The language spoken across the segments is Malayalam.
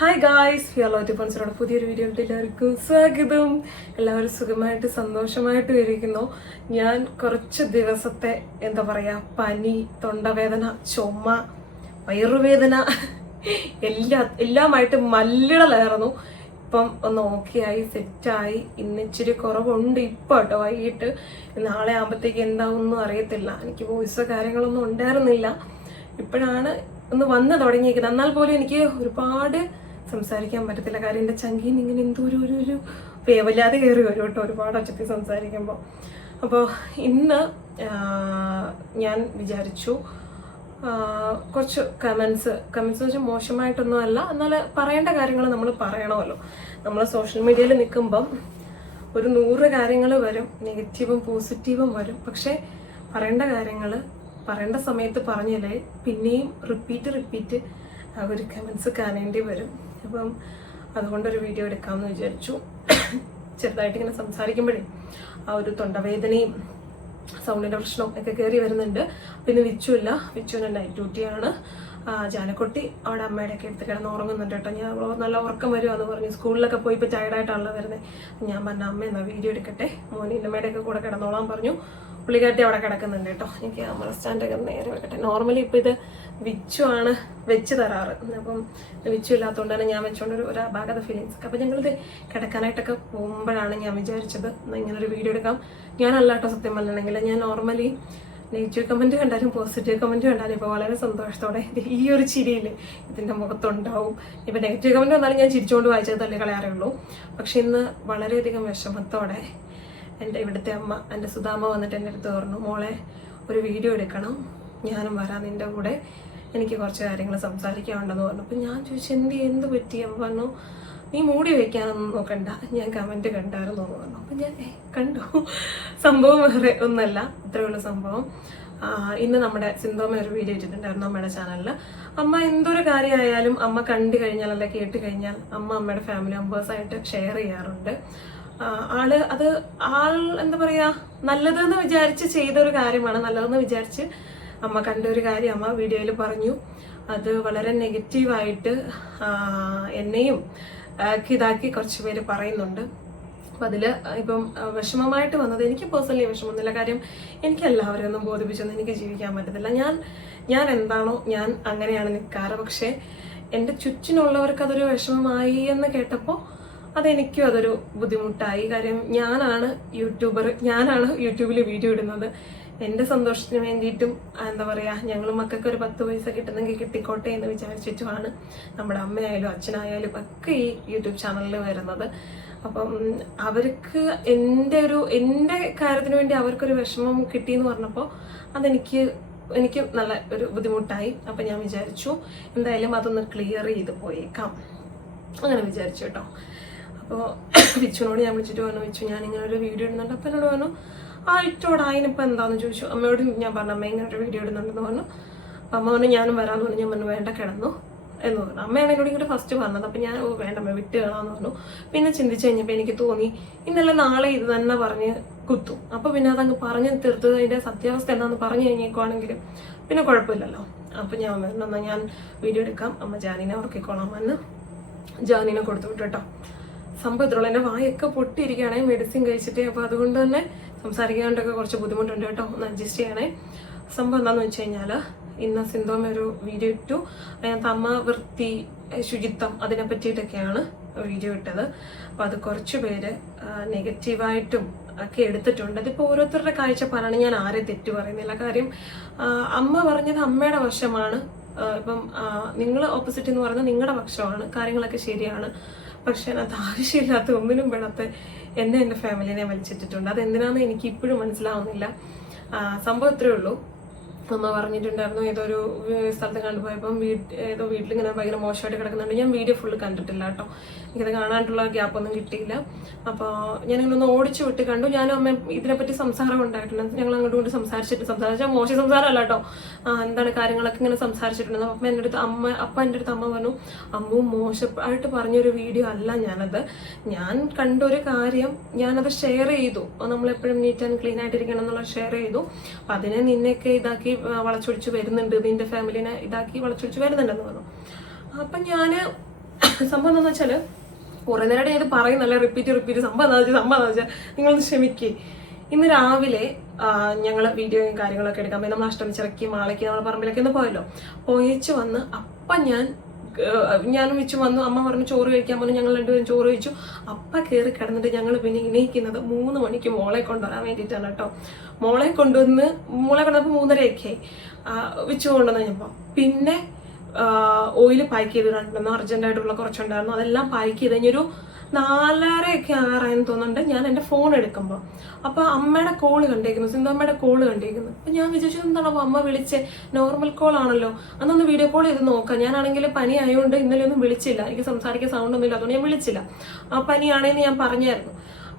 ഹായ് ഗായ്സ്, ഫിയാലോറ്റിഫോൺസിനോട് പുതിയൊരു വീഡിയോയിലേക്ക് എല്ലാവർക്കും സ്വാഗതം. എല്ലാവരും സുഖമായിട്ട് സന്തോഷമായിട്ട് ഇരിക്കുന്നു. ഞാൻ കുറച്ച് ദിവസത്തെ പനി, തൊണ്ടവേദന, ചുമ, വയറുവേദന എല്ലാമായിട്ട് മല്ലിടലായിരുന്നു. ഇപ്പം ഒന്ന് ഓക്കെ ആയി, സെറ്റായി. ഇന്ന് ഇച്ചിരി കുറവുണ്ട് ഇപ്പം കേട്ടോ. വൈകിട്ട് നാളെ ആകുമ്പോഴത്തേക്ക് എന്താവൊന്നും അറിയത്തില്ല. എനിക്ക് വോയിസോ കാര്യങ്ങളൊന്നും ഉണ്ടായിരുന്നില്ല. ഇപ്പോഴാണ് ഒന്ന് വന്ന് തുടങ്ങിയിരിക്കുന്നത്. എന്നാൽ പോലും എനിക്ക് ഒരുപാട് സംസാരിക്കാൻ പറ്റത്തില്ല. കാര്യം എൻ്റെ ചങ്കീന്ന് ഇങ്ങനെ എന്തോ ഒരു വേവല്ലാതെ കയറി വരും കേട്ടോ, ഒരുപാട് ഒച്ചത്തിൽ സംസാരിക്കുമ്പോൾ. അപ്പോൾ ഇന്ന് ഞാൻ വിചാരിച്ചു കുറച്ച് കമൻസ് വെച്ചാൽ മോശമായിട്ടൊന്നും അല്ല, എന്നാൽ പറയേണ്ട കാര്യങ്ങൾ നമ്മൾ പറയണമല്ലോ. നമ്മൾ സോഷ്യൽ മീഡിയയിൽ നിൽക്കുമ്പം ഒരു 100 കാര്യങ്ങൾ വരും, നെഗറ്റീവും പോസിറ്റീവും വരും. പക്ഷേ പറയേണ്ട കാര്യങ്ങൾ പറയേണ്ട സമയത്ത് പറഞ്ഞാലേ പിന്നെയും റിപ്പീറ്റ് ഒരു കമൻസ് കാണേണ്ടി വരും. അപ്പം അതുകൊണ്ടൊരു വീഡിയോ എടുക്കാമെന്ന് വിചാരിച്ചു. ചെറുതായിട്ട് ഇങ്ങനെ സംസാരിക്കുമ്പോഴേ ആ ഒരു തൊണ്ടവേദനയും സൗണ്ടിൻ്റെ പ്രശ്നവും ഒക്കെ കയറി വരുന്നുണ്ട്. പിന്നെ വിച്ചുവിന് നൈറ്റ് ഡ്യൂട്ടിയാണ്. ജാനക്കുട്ടി അവിടെ അമ്മയുടെ ഒക്കെ എടുത്ത് കിടന്ന് ഉറങ്ങുന്നുണ്ട് കേട്ടോ. ഞാൻ നല്ല ഉറക്കം വരുവാന്ന് പറഞ്ഞു. സ്കൂളിലൊക്കെ പോയി ഇപ്പോൾ ടയർഡായിട്ടാണല്ലോ വരുന്നത്. ഞാൻ പറഞ്ഞ അമ്മ എന്നാ വീഡിയോ എടുക്കട്ടെ, മോനെ അമ്മയുടെ ഒക്കെ കൂടെ കിടന്നോളാൻ പറഞ്ഞു. പുള്ളിക്കാട്ടി അവിടെ കിടക്കുന്നുണ്ട് കേട്ടോ. ഞാൻ ക്യാമറ സ്റ്റാൻഡൊക്കെ നേരെ വെക്കട്ടെ. നോർമലി ഇപ്പോൾ ഇത് വിച്ചു ആണ് വെച്ച് തരാറ്. അപ്പം വിച്ചു ഇല്ലാത്തതുകൊണ്ട് തന്നെ ഞാൻ വെച്ചുകൊണ്ട് ഒരു അപാകത ഫീലിങ്സ് ഒക്കെ. അപ്പം ഞങ്ങളിത് കിടക്കാനായിട്ടൊക്കെ പോകുമ്പോഴാണ് ഞാൻ വിചാരിച്ചത് ഇങ്ങനൊരു വീഡിയോ എടുക്കാം. ഞാനല്ല കേട്ടോ സത്യം പറഞ്ഞിട്ടുണ്ടെങ്കിൽ. ഞാൻ നോർമലി നെഗറ്റീവ് കമൻറ്റ് കണ്ടാലും പോസിറ്റീവ് കമൻറ്റ് കണ്ടാലും ഇപ്പോൾ വളരെ സന്തോഷത്തോടെ ഈ ഒരു ചിരിയിൽ ഇതിൻ്റെ മുഖത്തുണ്ടാവും. ഇപ്പോൾ നെഗറ്റീവ് കമൻറ്റ് വന്നാലും ഞാൻ ചിരിച്ചുകൊണ്ട് വായിച്ചത് തള്ളി കളയാറേ ഉള്ളൂ. പക്ഷെ ഇന്ന് വളരെയധികം വിഷമത്തോടെ എൻ്റെ ഇവിടുത്തെ അമ്മ, എൻ്റെ സുധാമ്മ വന്നിട്ട് എൻ്റെ അടുത്ത് പറഞ്ഞു, മോളെ ഒരു വീഡിയോ എടുക്കണം, ഞാനും വരാം നിൻ്റെ കൂടെ, എനിക്ക് കുറച്ച് കാര്യങ്ങൾ സംസാരിക്കാനുണ്ടെന്ന് പറഞ്ഞു. അപ്പം ഞാൻ ചോദിച്ചു എന്ത് പറ്റി? അമ്മ പറഞ്ഞു നീ മൂടി വയ്ക്കാനൊന്നും നോക്കണ്ട, ഞാൻ കമൻറ്റ് കണ്ടായിരുന്നു എന്ന് പറഞ്ഞു. അപ്പം ഞാൻ കണ്ടു. സംഭവം വേറെ ഒന്നല്ല, ഇത്രയുള്ള സംഭവം. ഇന്ന് നമ്മുടെ സിന്ധോമ ഒരു വീഡിയോ ഇട്ടിട്ടുണ്ടായിരുന്നു അമ്മയുടെ ചാനലിൽ. അമ്മ എന്തൊരു കാര്യമായാലും അമ്മ കണ്ടു കഴിഞ്ഞാൽ അല്ല കേട്ട് കഴിഞ്ഞാൽ അമ്മയുടെ ഫാമിലി മെമ്പേഴ്സായിട്ട് ഷെയർ ചെയ്യാറുണ്ട്. നല്ലതെന്ന് വിചാരിച്ച് ചെയ്തൊരു കാര്യമാണ്. നല്ലതെന്ന് വിചാരിച്ച് അമ്മ കണ്ടൊരു കാര്യം അമ്മ വീഡിയോയിൽ പറഞ്ഞു. അത് വളരെ നെഗറ്റീവായിട്ട് എന്നെയും ഇതാക്കി കുറച്ച് പേര് പറയുന്നുണ്ട്. അപ്പം അതിൽ ഇപ്പം വിഷമമായിട്ട് വന്നത്, എനിക്ക് പേഴ്സണലി വിഷമമൊന്നുമില്ല. കാര്യം എനിക്ക് എല്ലാവരെയും ഒന്നും ബോധിപ്പിച്ചൊന്നും എനിക്ക് ജീവിക്കാൻ പറ്റത്തില്ല. ഞാൻ എന്താണോ ഞാൻ അങ്ങനെയാണ് നിൽക്കാറ്. പക്ഷേ എൻ്റെ ചുറ്റിനുള്ളവർക്ക് അതൊരു വിഷമമായി എന്ന് കേട്ടപ്പോൾ അതെനിക്കും അതൊരു ബുദ്ധിമുട്ടായി. കാര്യം ഞാനാണ് യൂട്യൂബർ, ഞാനാണ് യൂട്യൂബിൽ വീഡിയോ ഇടുന്നത്. എൻ്റെ സന്തോഷത്തിന് വേണ്ടിയിട്ടും ഞങ്ങൾ മക്കൾക്ക് ഒരു 10 പൈസ കിട്ടുന്നെങ്കിൽ കിട്ടിക്കോട്ടെ എന്ന് വിചാരിച്ചിട്ടുമാണ് നമ്മുടെ അമ്മയായാലും അച്ഛനായാലും ഒക്കെ ഈ യൂട്യൂബ് ചാനലിൽ വരുന്നത്. അപ്പം അവർക്ക് എൻ്റെ കാര്യത്തിന് വേണ്ടി അവർക്കൊരു വിഷമം കിട്ടിയെന്ന് പറഞ്ഞപ്പോൾ എനിക്ക് നല്ല ഒരു ബുദ്ധിമുട്ടായി. അപ്പം ഞാൻ വിചാരിച്ചു എന്തായാലും അതൊന്ന് ക്ലിയർ ചെയ്ത് പോയേക്കാം, അങ്ങനെ വിചാരിച്ചു കേട്ടോ. അപ്പോൾ വിച്ചുവിനോട് ഞാൻ വിളിച്ചിട്ട് പറഞ്ഞു, വിച്ചു ഞാനിങ്ങനെ ഒരു വീഡിയോ ഇടുന്നുണ്ട്. അപ്പം എന്നോട് പറഞ്ഞു ഇട്ടോട് അതിനിപ്പോൾ എന്താണെന്ന് ചോദിച്ചു. അമ്മയോട് ഞാൻ പറഞ്ഞു അമ്മ ഇങ്ങനെ ഒരു വീഡിയോ ഇടുന്നുണ്ടെന്ന് പറഞ്ഞു. അമ്മ പറഞ്ഞു ഞാനും വരാമെന്ന് പറഞ്ഞു. ഞാൻ പറഞ്ഞു വേണ്ട കിടന്നു എന്ന് പറഞ്ഞു. അമ്മയാണ് എന്നോട് ഇങ്ങോട്ട് ഫസ്റ്റ് പറഞ്ഞത്. അപ്പം ഞാൻ വേണ്ട അമ്മ വിട്ട് കാണാമെന്ന് പറഞ്ഞു. പിന്നെ ചിന്തിച്ച് കഴിഞ്ഞപ്പോൾ എനിക്ക് തോന്നി ഇന്നലെ നാളെ ഇത് തന്നെ പറഞ്ഞ് കുത്തും. അപ്പോൾ പിന്നെ അതങ്ങ് പറഞ്ഞ് തീർത്ത് അതിൻ്റെ സത്യാവസ്ഥ എന്താണെന്ന് പറഞ്ഞു കഴിഞ്ഞേക്കുവാണെങ്കിൽ പിന്നെ കുഴപ്പമില്ലല്ലോ. അപ്പം ഞാൻ പറഞ്ഞു എന്നാൽ ഞാൻ വീഡിയോ എടുക്കാം, അമ്മ ജാനീനെ ഉറക്കിക്കോളാം എന്ന് ജാനീനെ കൊടുത്തു വിട്ടു കേട്ടോ. സംഭവത്തിലുള്ള എൻ്റെ വായൊക്കെ പൊട്ടിയിരിക്കുകയാണെ മെഡിസിൻ കഴിച്ചിട്ട്. അപ്പോൾ അതുകൊണ്ട് തന്നെ സംസാരിക്കാണ്ടൊക്കെ കുറച്ച് ബുദ്ധിമുട്ടുണ്ട് കേട്ടോ, ഒന്ന് അഡ്ജസ്റ്റ് ചെയ്യണേ. സംഭവം എന്താണെന്ന് വെച്ച് കഴിഞ്ഞാൽ ഇന്ന് സിന്ധോമ ഒരു വീഡിയോ ഇട്ടു. അതിനകത്ത് അമ്മ വൃത്തി, ശുചിത്വം അതിനെ പറ്റിയിട്ടൊക്കെയാണ് വീഡിയോ ഇട്ടത്. അപ്പോൾ അത് കുറച്ച് പേര് നെഗറ്റീവായിട്ടും ഒക്കെ എടുത്തിട്ടുണ്ട്. അതിപ്പോൾ ഓരോരുത്തരുടെ കാഴ്ചപ്പാടാണ്, ഞാൻ ആരെ തെറ്റ് പറയുന്നില്ല. കാര്യം അമ്മ പറഞ്ഞത് അമ്മയുടെ വശമാണ്. ഇപ്പം നിങ്ങൾ ഓപ്പോസിറ്റ് എന്ന് പറയുന്നത് നിങ്ങളുടെ പക്ഷമാണ്, കാര്യങ്ങളൊക്കെ ശരിയാണ്. പക്ഷെ അതിനകത്ത് ആവശ്യമില്ലാത്ത ഒന്നിനും പെടാത്ത എൻ്റെ ഫാമിലിനെ വലിച്ചിട്ടിട്ടുണ്ട്. അതെന്തിനാണെന്ന് എനിക്ക് ഇപ്പോഴും മനസ്സിലാവുന്നില്ല. സംഭവം ഇത്രയേ ഉള്ളൂ. അമ്മ പറഞ്ഞിട്ടുണ്ടായിരുന്നു ഏതൊരു സ്ഥലത്ത് കണ്ടുപോയപ്പം ഏതോ വീട്ടിലിങ്ങനെ ഭയങ്കര മോശമായിട്ട് കിടക്കുന്നുണ്ട്. ഞാൻ വീഡിയോ ഫുള്ള് കണ്ടിട്ടില്ല കേട്ടോ, എനിക്കത് കാണാനുള്ള ഗ്യാപ്പൊന്നും കിട്ടിയില്ല. അപ്പോൾ ഞാനിങ്ങനെ ഓടിച്ചു വിട്ട് കണ്ടു. ഞാനും അമ്മ ഇതിനെപ്പറ്റി സംസാരം ഉണ്ടായിട്ടുണ്ട്. ഞങ്ങൾ അങ്ങോട്ട് കൊണ്ട് സംസാരിച്ചാൽ മോശം സംസാരമല്ല കേട്ടോ, എന്താണ് കാര്യങ്ങളൊക്കെ ഇങ്ങനെ സംസാരിച്ചിട്ടുണ്ട്. അപ്പം എൻ്റെ അടുത്ത് അമ്മ പറഞ്ഞു അമ്മ മോശമായിട്ട് പറഞ്ഞൊരു വീഡിയോ അല്ല ഞാനത്. ഞാൻ കണ്ടൊരു കാര്യം ഞാനത് ഷെയർ ചെയ്തു. നമ്മളെപ്പോഴും നീറ്റ് ആൻഡ് ക്ലീൻ ആയിട്ടിരിക്കണം എന്നുള്ളത് ഷെയർ ചെയ്തു. അപ്പം അതിനെ നിന്നെയൊക്കെ ഇതാക്കി വളച്ചൊടിച്ച് വരുന്നുണ്ട്, നിന്റെ ഫാമിലിനെ ഇതാക്കി വളച്ചൊടിച്ച് വരുന്നുണ്ടെന്ന് പറഞ്ഞു. അപ്പം ഞാൻ സംഭവം എന്താണെന്ന് വെച്ചാൽ കുറേ നേരം ഇത് പറയുന്നല്ല, റിപ്പീറ്റ് സംഭവം എന്താ വെച്ചാൽ നിങ്ങളൊന്ന് ക്ഷമിക്കേ. ഇന്ന് രാവിലെ ഞങ്ങൾ വീഡിയോയും കാര്യങ്ങളൊക്കെ എടുക്കാൻ പോയി. നമ്മൾ അഷ്ടമിച്ചിറക്കി മാളയ്ക്ക് നമ്മളെ പറമ്പിലൊക്കെ ഒന്ന് പോയല്ലോ. പോയിച്ച് വന്ന് അപ്പം ഞാനും വെച്ച് വന്നു. അമ്മ പറഞ്ഞു ചോറ് കഴിക്കാൻ പോലും. ഞങ്ങൾ രണ്ടുപേരും ചോറ് കഴിച്ചു. അപ്പം കയറി കിടന്നിട്ട് ഞങ്ങൾ പിന്നെ എണീക്കുന്നത് 3 മണിക്ക് മോളെ കൊണ്ടുവരാൻ വേണ്ടിയിട്ടാണ് കേട്ടോ. മോളെ കൊണ്ടുവന്നപ്പോൾ 3:30 വെച്ച് കൊണ്ടുവന്ന് കഴിഞ്ഞപ്പോൾ പിന്നെ ഓയിൽ പാക്ക് ചെയ്ത് കണ്ടെന്നു. അർജന്റായിട്ടുള്ള കുറച്ചുണ്ടായിരുന്നു. അതെല്ലാം പാക്ക് ചെയ്ത് കഴിഞ്ഞൊരു 4:30 ആകാറായെന്ന് തോന്നുന്നുണ്ട്. ഞാൻ എൻ്റെ ഫോൺ എടുക്കുമ്പോൾ അപ്പോൾ അമ്മയുടെ കോള് കണ്ടേക്കുന്നു, സിന്ധമ്മയുടെ കോള് കണ്ടേക്കുന്നു. അപ്പം ഞാൻ വിചാരിച്ചു എന്താണോ അമ്മ വിളിച്ചേ, നോർമൽ കോൾ ആണല്ലോ, അന്നൊന്ന് വീഡിയോ കോൾ ചെയ്ത് നോക്കാം. ഞാനാണെങ്കിൽ പനി ആയതുകൊണ്ട് ഇന്നലെ ഒന്നും വിളിച്ചില്ല, എനിക്ക് സംസാരിക്കാൻ സൗണ്ട് ഒന്നും ഇല്ല, അതുകൊണ്ട് ഞാൻ വിളിച്ചില്ല. ആ പനിയാണേന്ന് ഞാൻ പറഞ്ഞായിരുന്നു.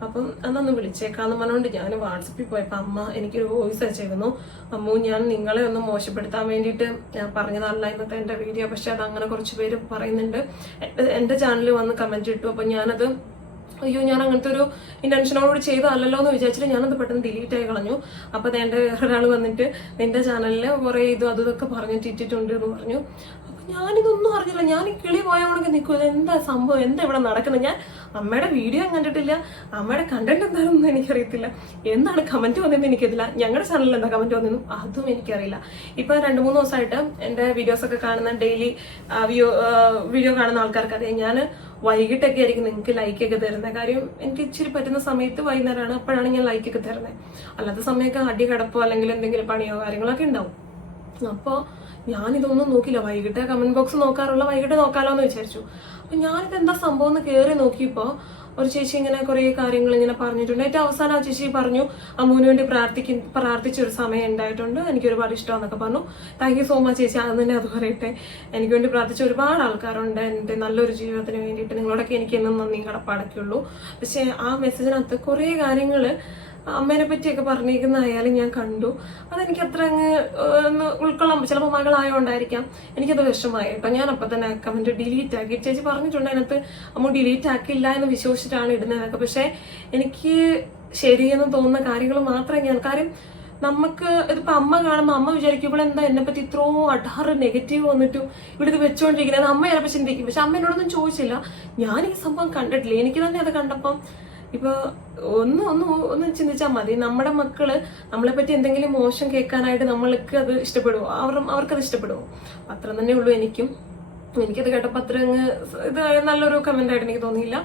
അപ്പം അന്നൊന്ന് വിളിച്ചേക്കാന്ന് പറഞ്ഞുകൊണ്ട് ഞാൻ വാട്സപ്പിൽ പോയപ്പോൾ അമ്മ എനിക്കൊരു വോയിസ് അയച്ചേക്കുന്നു. അമ്മു, ഞാൻ നിങ്ങളെ ഒന്ന് മോശപ്പെടുത്താൻ വേണ്ടിയിട്ട് പറഞ്ഞതല്ല ഇന്നത്തെ എൻ്റെ വീഡിയോ, പക്ഷെ അത് അങ്ങനെ കുറച്ച് പേര് പറയുന്നുണ്ട്. എൻ്റെ ചാനലിൽ വന്ന് കമൻറ്റ് ഇട്ടു. അപ്പം ഞാനത് അയ്യോ ഞാൻ അങ്ങനത്തെ ഒരു ഇൻറ്റൻഷനോടുകൂടി ചെയ്തതല്ലോ എന്ന് വിചാരിച്ചിട്ട് ഞാനത് പെട്ടെന്ന് ഡിലീറ്റ് ആയി കളഞ്ഞു. അപ്പോൾ എൻ്റെ ഒരാൾ വന്നിട്ട് നിൻ്റെ ചാനലിൽ കുറേ അതൊക്കെ പറഞ്ഞിട്ട് ഇട്ടിട്ടുണ്ട് എന്ന് പറഞ്ഞു. ഞാനിതൊന്നും അറിഞ്ഞില്ല. ഞാൻ ഈ കിളി പോയവണക്ക് നിൽക്കും, ഇതെന്താ സംഭവം, എന്താ ഇവിടെ നടക്കുന്നത്. ഞാൻ അമ്മയുടെ വീഡിയോ കണ്ടിട്ടില്ല, അമ്മയുടെ കണ്ടന്റ് എന്താണെന്ന് എനിക്കറിയത്തില്ല, എന്താണ് കമന്റ് വന്നതെന്ന് എനിക്കറിയില്ല, ഞങ്ങളുടെ ചാനലിൽ എന്താ കമന്റ് വന്നതെന്നും അതും എനിക്കറിയില്ല. ഇപ്പൊ 2-3 ദിവസമായിട്ട് എൻ്റെ വീഡിയോസൊക്കെ കാണുന്ന ഡെയിലി വീഡിയോ കാണുന്ന ആൾക്കാർക്ക് അറിയാം, ഞാൻ വൈകിട്ടൊക്കെ ആയിരിക്കും നിങ്ങൾക്ക് ലൈക്കൊക്കെ തരുന്നത്. കാര്യം എനിക്ക് ഇച്ചിരി പറ്റുന്ന സമയത്ത് വൈകുന്നേരമാണ്, അപ്പോഴാണ് ഞാൻ ലൈക്കൊക്കെ തരുന്നത്. അല്ലാത്ത സമയമൊക്കെ അടി കിടപ്പോ അല്ലെങ്കിൽ എന്തെങ്കിലും പണിയോ കാര്യങ്ങളൊക്കെ ഉണ്ടാവും. അപ്പോൾ ഞാനിതൊന്നും നോക്കില്ല. വൈകിട്ട് കമന്റ് ബോക്സ് നോക്കാറുള്ള വൈകിട്ട് നോക്കാലോ എന്ന് വിചാരിച്ചു. അപ്പൊ ഞാനിത് എന്താ സംഭവം എന്ന് കയറി നോക്കിയപ്പോൾ ഒരു ചേച്ചി ഇങ്ങനെ കുറേ കാര്യങ്ങൾ ഇങ്ങനെ പറഞ്ഞിട്ടുണ്ട്. ഏറ്റവും അവസാനം ആ ചേച്ചി പറഞ്ഞു അമ്മുവിന് വേണ്ടി പ്രാർത്ഥിച്ചൊരു സമയം ഉണ്ടായിട്ടുണ്ട്, എനിക്ക് ഒരുപാട് ഇഷ്ടമാണെന്നൊക്കെ പറഞ്ഞു. താങ്ക് യു സോ മച്ച് ചേച്ചി. അത് തന്നെ അത് പറയട്ടെ, എനിക്ക് വേണ്ടി പ്രാർത്ഥിച്ച ഒരുപാട് ആൾക്കാരുണ്ട് എൻ്റെ നല്ലൊരു ജീവിതത്തിന് വേണ്ടിയിട്ട്. നിങ്ങളോടൊക്കെ എനിക്ക് എന്നും നന്ദി കടപ്പാടൊക്കെ ഉള്ളൂ. പക്ഷെ ആ മെസ്സേജിനകത്ത് കുറേ കാര്യങ്ങൾ അമ്മേനെ പറ്റിയൊക്കെ പറഞ്ഞിരിക്കുന്നതായാലും ഞാൻ കണ്ടു. അതെനിക്ക് അത്ര അങ്ങ് ഒന്ന് ഉൾക്കൊള്ളാൻ, ചിലപ്പോൾ മകളായോണ്ടായിരിക്കാം എനിക്കത് വിഷമമായി കേട്ടോ. ഞാൻ അപ്പം തന്നെ കമൻറ്റ് ഡിലീറ്റ് ആക്കി. ചേച്ചി പറഞ്ഞിട്ടുണ്ട് അതിനകത്ത് അമ്മ ഡിലീറ്റ് ആക്കില്ല എന്ന് വിശ്വസിച്ചിട്ടാണ് ഇടുന്നതൊക്കെ. പക്ഷേ എനിക്ക് ശരിയെന്ന് തോന്നുന്ന കാര്യങ്ങൾ മാത്രമേ കാര്യം നമുക്ക് ഇതിപ്പോൾ അമ്മ കാണുമ്പോൾ അമ്മ വിചാരിക്കും ഇവളെന്താ എന്നെ പറ്റി ഇത്രയും 18 നെഗറ്റീവ് വന്നിട്ടും ഇവിടെ ഇത് വെച്ചുകൊണ്ടിരിക്കുന്നത് അമ്മ ചിലപ്പോൾ ചിന്തിക്കും. പക്ഷെ അമ്മ എന്നോടൊന്നും ചോദിച്ചില്ല, ഞാൻ ഈ സംഭവം കണ്ടിട്ടില്ല. എനിക്ക് തന്നെ അത് കണ്ടപ്പം ഇപ്പോൾ ഒന്ന് ചിന്തിച്ചാൽ മതി, നമ്മുടെ മക്കള് നമ്മളെ പറ്റി എന്തെങ്കിലും മോശം കേൾക്കാനായിട്ട് നമ്മൾക്ക് അത് ഇഷ്ടപ്പെടുമോ, അവർക്കത് ഇഷ്ടപ്പെടുമോ? അത്ര തന്നെ ഉള്ളൂ. എനിക്കത് കേട്ടപ്പോൾ അത്ര ഇത് നല്ലൊരു കമൻ്റ് ആയിട്ട് എനിക്ക് തോന്നിയില്ല.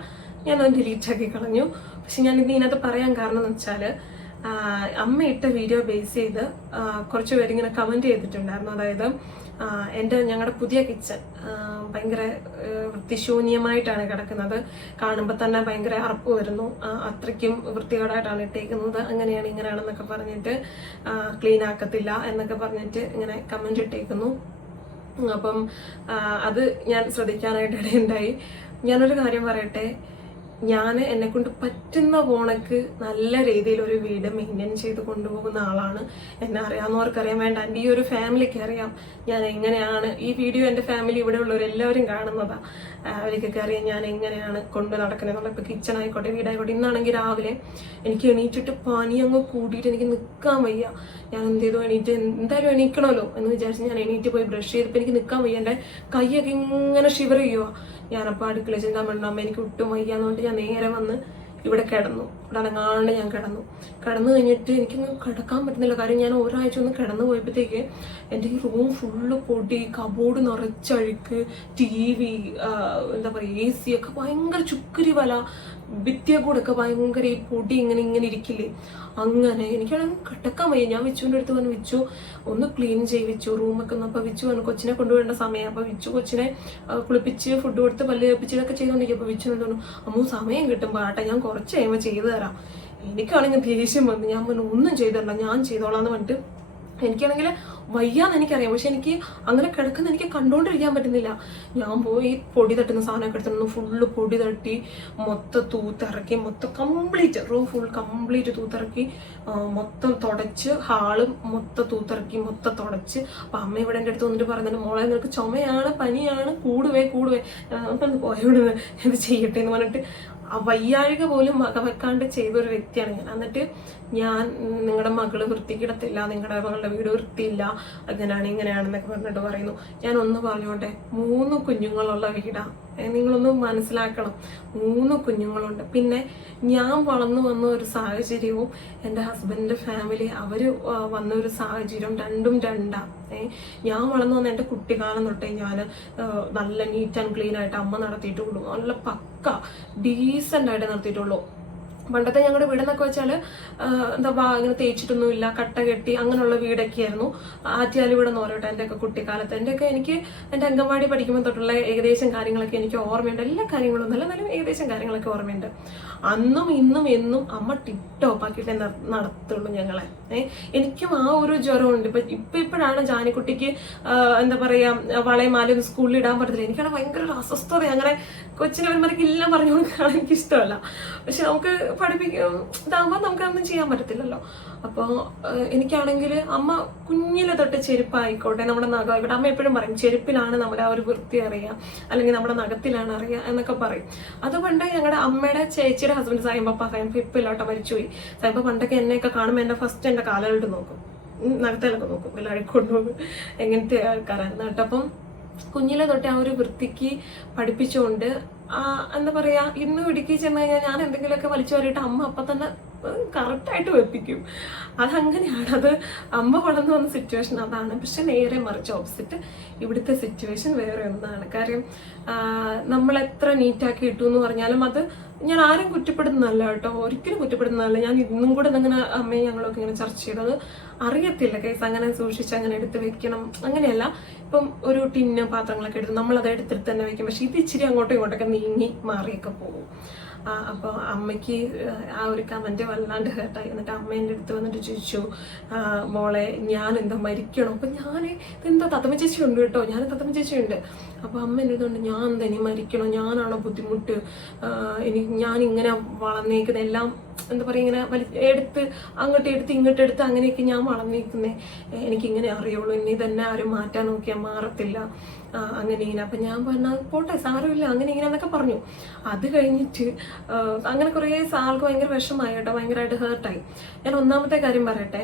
ഞാനത് ഡിലീറ്റ് ആക്കി കളഞ്ഞു. പക്ഷെ ഞാൻ ഇതിനകത്ത് പറയാൻ കാരണം എന്ന് വെച്ചാൽ അമ്മ ഇട്ട വീഡിയോ ബേസ് ചെയ്ത് കുറച്ച് പേരിങ്ങനെ കമൻറ്റ് ചെയ്തിട്ടുണ്ടായിരുന്നു. അതായത് ഞങ്ങളുടെ പുതിയ കിച്ചൺ ഭയങ്കര വൃത്തിശൂന്യമായിട്ടാണ് കിടക്കുന്നത്, കാണുമ്പോൾ തന്നെ ഭയങ്കര അറപ്പ് വരുന്നു, അത്രയ്ക്കും വൃത്തികേടായിട്ടാണ് ഇട്ടേക്കുന്നത്, അങ്ങനെയാണ് ഇങ്ങനെയാണെന്നൊക്കെ പറഞ്ഞിട്ട് ക്ലീൻ ആക്കത്തില്ല എന്നൊക്കെ പറഞ്ഞിട്ട് ഇങ്ങനെ കമൻറ്റ് ഇട്ടേക്കുന്നു. അപ്പം അത് ഞാൻ ശ്രദ്ധിക്കാനായിട്ട് ഇടയുണ്ടായി. ഞാനൊരു കാര്യം പറയട്ടെ, ഞാൻ എന്നെക്കൊണ്ട് പറ്റുന്ന പോണക്ക് നല്ല രീതിയിൽ ഒരു വീട് മെയിൻറ്റെയിൻ ചെയ്ത് കൊണ്ടുപോകുന്ന ആളാണ്. എന്നെ അറിയാവുന്നവർക്കറിയാൻ, വേണ്ട എൻ്റെ ഈ ഒരു ഫാമിലിക്ക് അറിയാം ഞാൻ എങ്ങനെയാണ്. ഈ വീഡിയോ എൻ്റെ ഫാമിലി ഇവിടെ ഉള്ളവരെല്ലാവരും കാണുന്നതാണ്. അവർക്കൊക്കെ അറിയാം ഞാൻ എങ്ങനെയാണ് കൊണ്ട് നടക്കുന്നത് എന്നുള്ള. ഇപ്പോൾ കിച്ചൺ ആയിക്കോട്ടെ വീടായിക്കോട്ടെ. ഇന്നാണെങ്കിൽ രാവിലെ എനിക്ക് എണീറ്റിട്ട് പനി അങ്ങ് കൂടിയിട്ട് എനിക്ക് നിൽക്കാൻ വയ്യ. ഞാൻ എന്ത് ചെയ്തു, എന്തായാലും എണീക്കണമല്ലോ എന്ന് വിചാരിച്ച് ഞാൻ എണീറ്റ് പോയി ബ്രഷ് ചെയ്തപ്പോൾ എനിക്ക് നിൽക്കാൻ വയ്യ. എൻ്റെ കൈയൊക്കെ ഇങ്ങനെ ഷിവർ ചെയ്യുക. ഞാനപ്പോൾ അടുക്കള ചിന്താൻ വേണ്ട അമ്മ എനിക്ക് ഒട്ടും വയ്യാന്നുകൊണ്ട് ഞാൻ നേരെ വന്ന് ഇവിടെ കിടന്നു. ഇവിടെ അനങ്ങാണ്ട് ഞാൻ കിടന്നു കഴിഞ്ഞിട്ട് എനിക്കൊന്നും കിടക്കാൻ പറ്റുന്നില്ല. കാര്യം ഞാൻ ഒരാഴ്ച ഒന്ന് കിടന്നു പോയപ്പോഴത്തേക്ക് എൻ്റെ ഈ റൂം ഫുള്ള് പൊടി, കബോർഡ് നിറച്ചഴുക്ക്, TV, എന്താ പറയുക AC ഒക്കെ ഭയങ്കര ചുക്കുരി വല, ഭിത്തിയെ കൂടെ ഒക്കെ ഭയങ്കര ഈ പൊടി ഇങ്ങനെ ഇരിക്കില്ലേ, അങ്ങനെ എനിക്കാണെങ്കിൽ കിടക്കാൻ വയ്യ. ഞാൻ വിച്ചുവിൻ്റെ അടുത്ത് വന്ന് വിച്ചു ഒന്ന് ക്ലീൻ ചെയ്യിച്ചു റൂമൊക്കെ ഒന്ന്. അപ്പോൾ വിച്ചു വന്ന് കൊച്ചിനെ കൊണ്ടുപോകേണ്ട സമയം. അപ്പോൾ വിച്ചു കൊച്ചിനെ കുളിപ്പിച്ച് ഫുഡ് കൊടുത്ത് പല്ല് കഴിപ്പിച്ച് ഇതൊക്കെ ചെയ്തുകൊണ്ടിരിക്കും. അപ്പോൾ വിച്ചു തോന്നുന്നു അമ്മ സമയം കിട്ടുമ്പോൾ ആട്ടെ ഞാൻ കുറച്ച് കഴിയുമ്പോൾ ചെയ്തു തരാം. എനിക്കാണെങ്കിൽ ദേഷ്യം വന്നു. ഞാൻ പറഞ്ഞു ഒന്നും ചെയ്തല്ല, ഞാൻ ചെയ്തോളാം എന്ന് പറഞ്ഞിട്ട്. എനിക്കാണെങ്കിൽ വയ്യാന്ന് എനിക്കറിയാം, പക്ഷെ എനിക്ക് അങ്ങനെ കിടക്കുന്ന എനിക്ക് കണ്ടുകൊണ്ടിരിക്കാൻ പറ്റുന്നില്ല. ഞാൻ പോയി പൊടി തട്ടുന്ന സാധനമൊക്കെ എടുത്തിരുന്നു, ഫുള്ള് പൊടി തട്ടി മൊത്തം തൂത്തിറക്കി, മൊത്തം കംപ്ലീറ്റ് റൂം ഫുൾ കംപ്ലീറ്റ് തൂത്തിറക്കി, മൊത്തം തുടച്ച് ഹാളും മൊത്തം തൂത്തിറക്കി, മൊത്തം തുടച്ച്. അപ്പം അമ്മ ഇവിടെ എൻ്റെ അടുത്ത് വന്നിട്ട് പറയുന്നുണ്ട്, മോളെ നിനക്ക് ചുമയാണ്, പനിയാണ്, കൂടുവേ അപ്പം പോയോട് ഇത് ചെയ്യട്ടെ എന്ന് പറഞ്ഞിട്ട് ആ വയ്യാഴിക പോലും വകവെക്കാണ്ട് ചെയ്തൊരു വ്യക്തിയാണ് ഞാൻ. എന്നിട്ട് ഞാൻ നിങ്ങളുടെ മകള് വൃത്തിക്കിടത്തില്ല, നിങ്ങളുടെ മകളുടെ വീട് വൃത്തിയില്ല, അങ്ങനെയാണ് ഇങ്ങനെയാണെന്നൊക്കെ പറഞ്ഞിട്ട് പറയുന്നു. ഞാൻ ഒന്ന് പറഞ്ഞോട്ടെ, 3 കുഞ്ഞുങ്ങളുള്ള വീടാ. നിങ്ങളൊന്ന് മനസ്സിലാക്കണം, 3 കുഞ്ഞുങ്ങളുണ്ട്. പിന്നെ ഞാൻ വളർന്നു വന്ന ഒരു സാഹചര്യവും എൻ്റെ ഹസ്ബൻഡിൻ്റെ ഫാമിലി അവർ വന്ന ഒരു സാഹചര്യവും രണ്ടും രണ്ടാണ്. ഞാൻ വളർന്നു വന്ന എൻ്റെ കുട്ടിക്കാലം തൊട്ടേ ഞാൻ നല്ല നീറ്റ് ആൻഡ് ക്ലീൻ ആയിട്ട് അമ്മ നടത്തിയിട്ടുള്ളൂ, നല്ല പക്ക ഡീസൻ്റ് ആയിട്ട് നടത്തിയിട്ടുള്ളൂ. പണ്ടത്തെ ഞങ്ങളുടെ വീടെന്നൊക്കെ വെച്ചാൽ എന്താ ഇങ്ങനെ തേച്ചിട്ടൊന്നുമില്ല, കട്ട കെട്ടി അങ്ങനെയുള്ള വീടൊക്കെ ആയിരുന്നു. ആറ്റുകാലി വീടെന്ന് പറയട്ടെ. എൻ്റെയൊക്കെ കുട്ടിക്കാലത്ത് എനിക്ക് എൻ്റെ അംഗൻവാടി പഠിക്കുമ്പോൾ തൊട്ടുള്ള ഏകദേശം കാര്യങ്ങളൊക്കെ എനിക്ക് ഓർമ്മയുണ്ട്. എല്ലാ കാര്യങ്ങളും നല്ല നല്ല ഏകദേശം കാര്യങ്ങളൊക്കെ ഓർമ്മയുണ്ട്. അന്നും ഇന്നും എന്നും അമ്മ ടിപ് ടോപ്പ് ആക്കിയിട്ടേ നടത്തുള്ളൂ ഞങ്ങളെ. എനിക്കും ആ ഒരു ജ്വരമുണ്ട്. ഇപ്പോഴാണ് ജാനിക്കുട്ടിക്ക് എന്താ പറയുക, വളയും മാലയൊന്നും സ്കൂളിൽ ഇടാൻ പറ്റത്തില്ല. എനിക്കാണ് ഭയങ്കര ഒരു അസ്വസ്ഥത. അങ്ങനെ കൊച്ചിനെ അവന്മാർക്ക് എല്ലാം പറഞ്ഞു കൊടുക്കാൻ എനിക്കിഷ്ടമല്ല. പക്ഷെ നമുക്ക് പഠിപ്പിക്കും ഇതാകുമ്പോൾ നമുക്കതൊന്നും ചെയ്യാൻ പറ്റത്തില്ലല്ലോ. അപ്പോൾ എനിക്കാണെങ്കിൽ അമ്മ കുഞ്ഞിലെ തൊട്ട് ചെരുപ്പായിക്കോട്ടെ, നമ്മുടെ നഖമായിക്കോട്ടെ, അമ്മ എപ്പോഴും പറയും ചെരുപ്പിലാണ് നമ്മുടെ ആ ഒരു വൃത്തി അറിയുക, അല്ലെങ്കിൽ നമ്മുടെ നഖത്തിലാണ് അറിയുക എന്നൊക്കെ പറയും. അതുകൊണ്ട് ഞങ്ങളുടെ അമ്മയുടെ ചേച്ചിയുടെ ഹസ്ബൻഡ് സായമ്പ ഇപ്പം ഇല്ലോട്ടെ മരിച്ചുപോയി. സായമ്പ പണ്ടൊക്കെ എന്നെയൊക്കെ കാണുമ്പോൾ എൻ്റെ ഫസ്റ്റ് എൻ്റെ കാലുകളിട്ട് നോക്കും, നഖത്തിലൊക്കെ നോക്കും, വല്ല അഴുക്കൊണ്ടുപോകും. എങ്ങനത്തെ ആൾക്കാരായിരുന്നു കേട്ടോ. അപ്പം കുഞ്ഞിലെ തൊട്ട് ആ ഒരു വൃത്തിക്ക് പഠിപ്പിച്ചുകൊണ്ട് എന്താ പറയാ, ഇന്ന് ഇടുക്കി ചെന്ന് കഴിഞ്ഞാൽ ഞാൻ എന്തെങ്കിലുമൊക്കെ വലിച്ചു വരിയിട്ട് അമ്മ അപ്പം തന്നെ കറക്റ്റായിട്ട് വെപ്പിക്കും. അതങ്ങനെയാണ്. അത് അമ്മ വളർന്നു വന്ന സിറ്റുവേഷൻ അതാണ്. പക്ഷെ നേരെ മറിച്ച് ഓപ്പോസിറ്റ് ഇവിടുത്തെ സിറ്റുവേഷൻ വേറെ ഒന്നാണ്. കാര്യം നമ്മൾ എത്ര നീറ്റാക്കി ഇട്ടു എന്ന് പറഞ്ഞാലും അത് ഞാൻ ആരും കുറ്റപ്പെടുന്നതല്ല കേട്ടോ, ഒരിക്കലും കുറ്റപ്പെടുന്നതല്ല. ഞാൻ ഇന്നും കൂടെ അങ്ങനെ അമ്മയും ഞങ്ങളൊക്കെ ഇങ്ങനെ ചർച്ച ചെയ്തത് അറിയത്തില്ല കേസ് അങ്ങനെ സൂക്ഷിച്ച് അങ്ങനെ എടുത്ത് വെക്കണം അങ്ങനെയല്ല. ഇപ്പം ഒരു ടിന്ന് പാത്രങ്ങളൊക്കെ എടുത്ത് നമ്മളത് എടുത്തിട്ട് തന്നെ വെക്കും. പക്ഷെ ഇത് ഇച്ചിരി അങ്ങോട്ടും ഇങ്ങോട്ടൊക്കെ നീങ്ങി മാറിയൊക്കെ പോകും. അപ്പോൾ അമ്മയ്ക്ക് ആ ഒരു കമൻറ്റ് വല്ലാണ്ട് ഹേർട്ടായി. എന്നിട്ട് അമ്മ എൻ്റെ അടുത്ത് വന്നിട്ട് ചോദിച്ചു, മോളെ ഞാൻ എന്താ മരിക്കണോ? അപ്പം ഞാൻ ഇതെന്താ തത്തമ്മ ചേച്ചി ഉണ്ട് കേട്ടോ, ഞാൻ തത്തമ്മ ചേച്ചി ഉണ്ട്. അപ്പോൾ അമ്മ എൻ്റെ അടുത്തുണ്ട്, ഞാൻ എന്താ ഇനി മരിക്കണോ, ഞാനാണോ ബുദ്ധിമുട്ട്, ഞാൻ ഇങ്ങനെ വളർന്നേക്കുന്ന എല്ലാം എന്താ പറയുക ഇങ്ങനെ എടുത്ത് അങ്ങോട്ട് എടുത്ത് ഇങ്ങോട്ട് എടുത്ത് അങ്ങനെയൊക്കെ ഞാൻ വളർന്നേക്കുന്നേ, എനിക്കിങ്ങനെ അറിയുള്ളൂ, ഇനി തന്നെ ആരും മാറ്റാൻ നോക്കിയാൽ മാറത്തില്ല അങ്ങനെ ഇങ്ങനെ. അപ്പം ഞാൻ പറഞ്ഞാൽ പോട്ടെ സാരമില്ല അങ്ങനെ ഇങ്ങനെ എന്നൊക്കെ പറഞ്ഞു. അത് കഴിഞ്ഞിട്ട് അങ്ങനെ കുറേ ആൾക്ക് ഭയങ്കര വിഷമമായി കേട്ടോ, ഭയങ്കരമായിട്ട് ഹേർട്ടായി. ഞാൻ ഒന്നാമത്തെ കാര്യം പറയട്ടെ,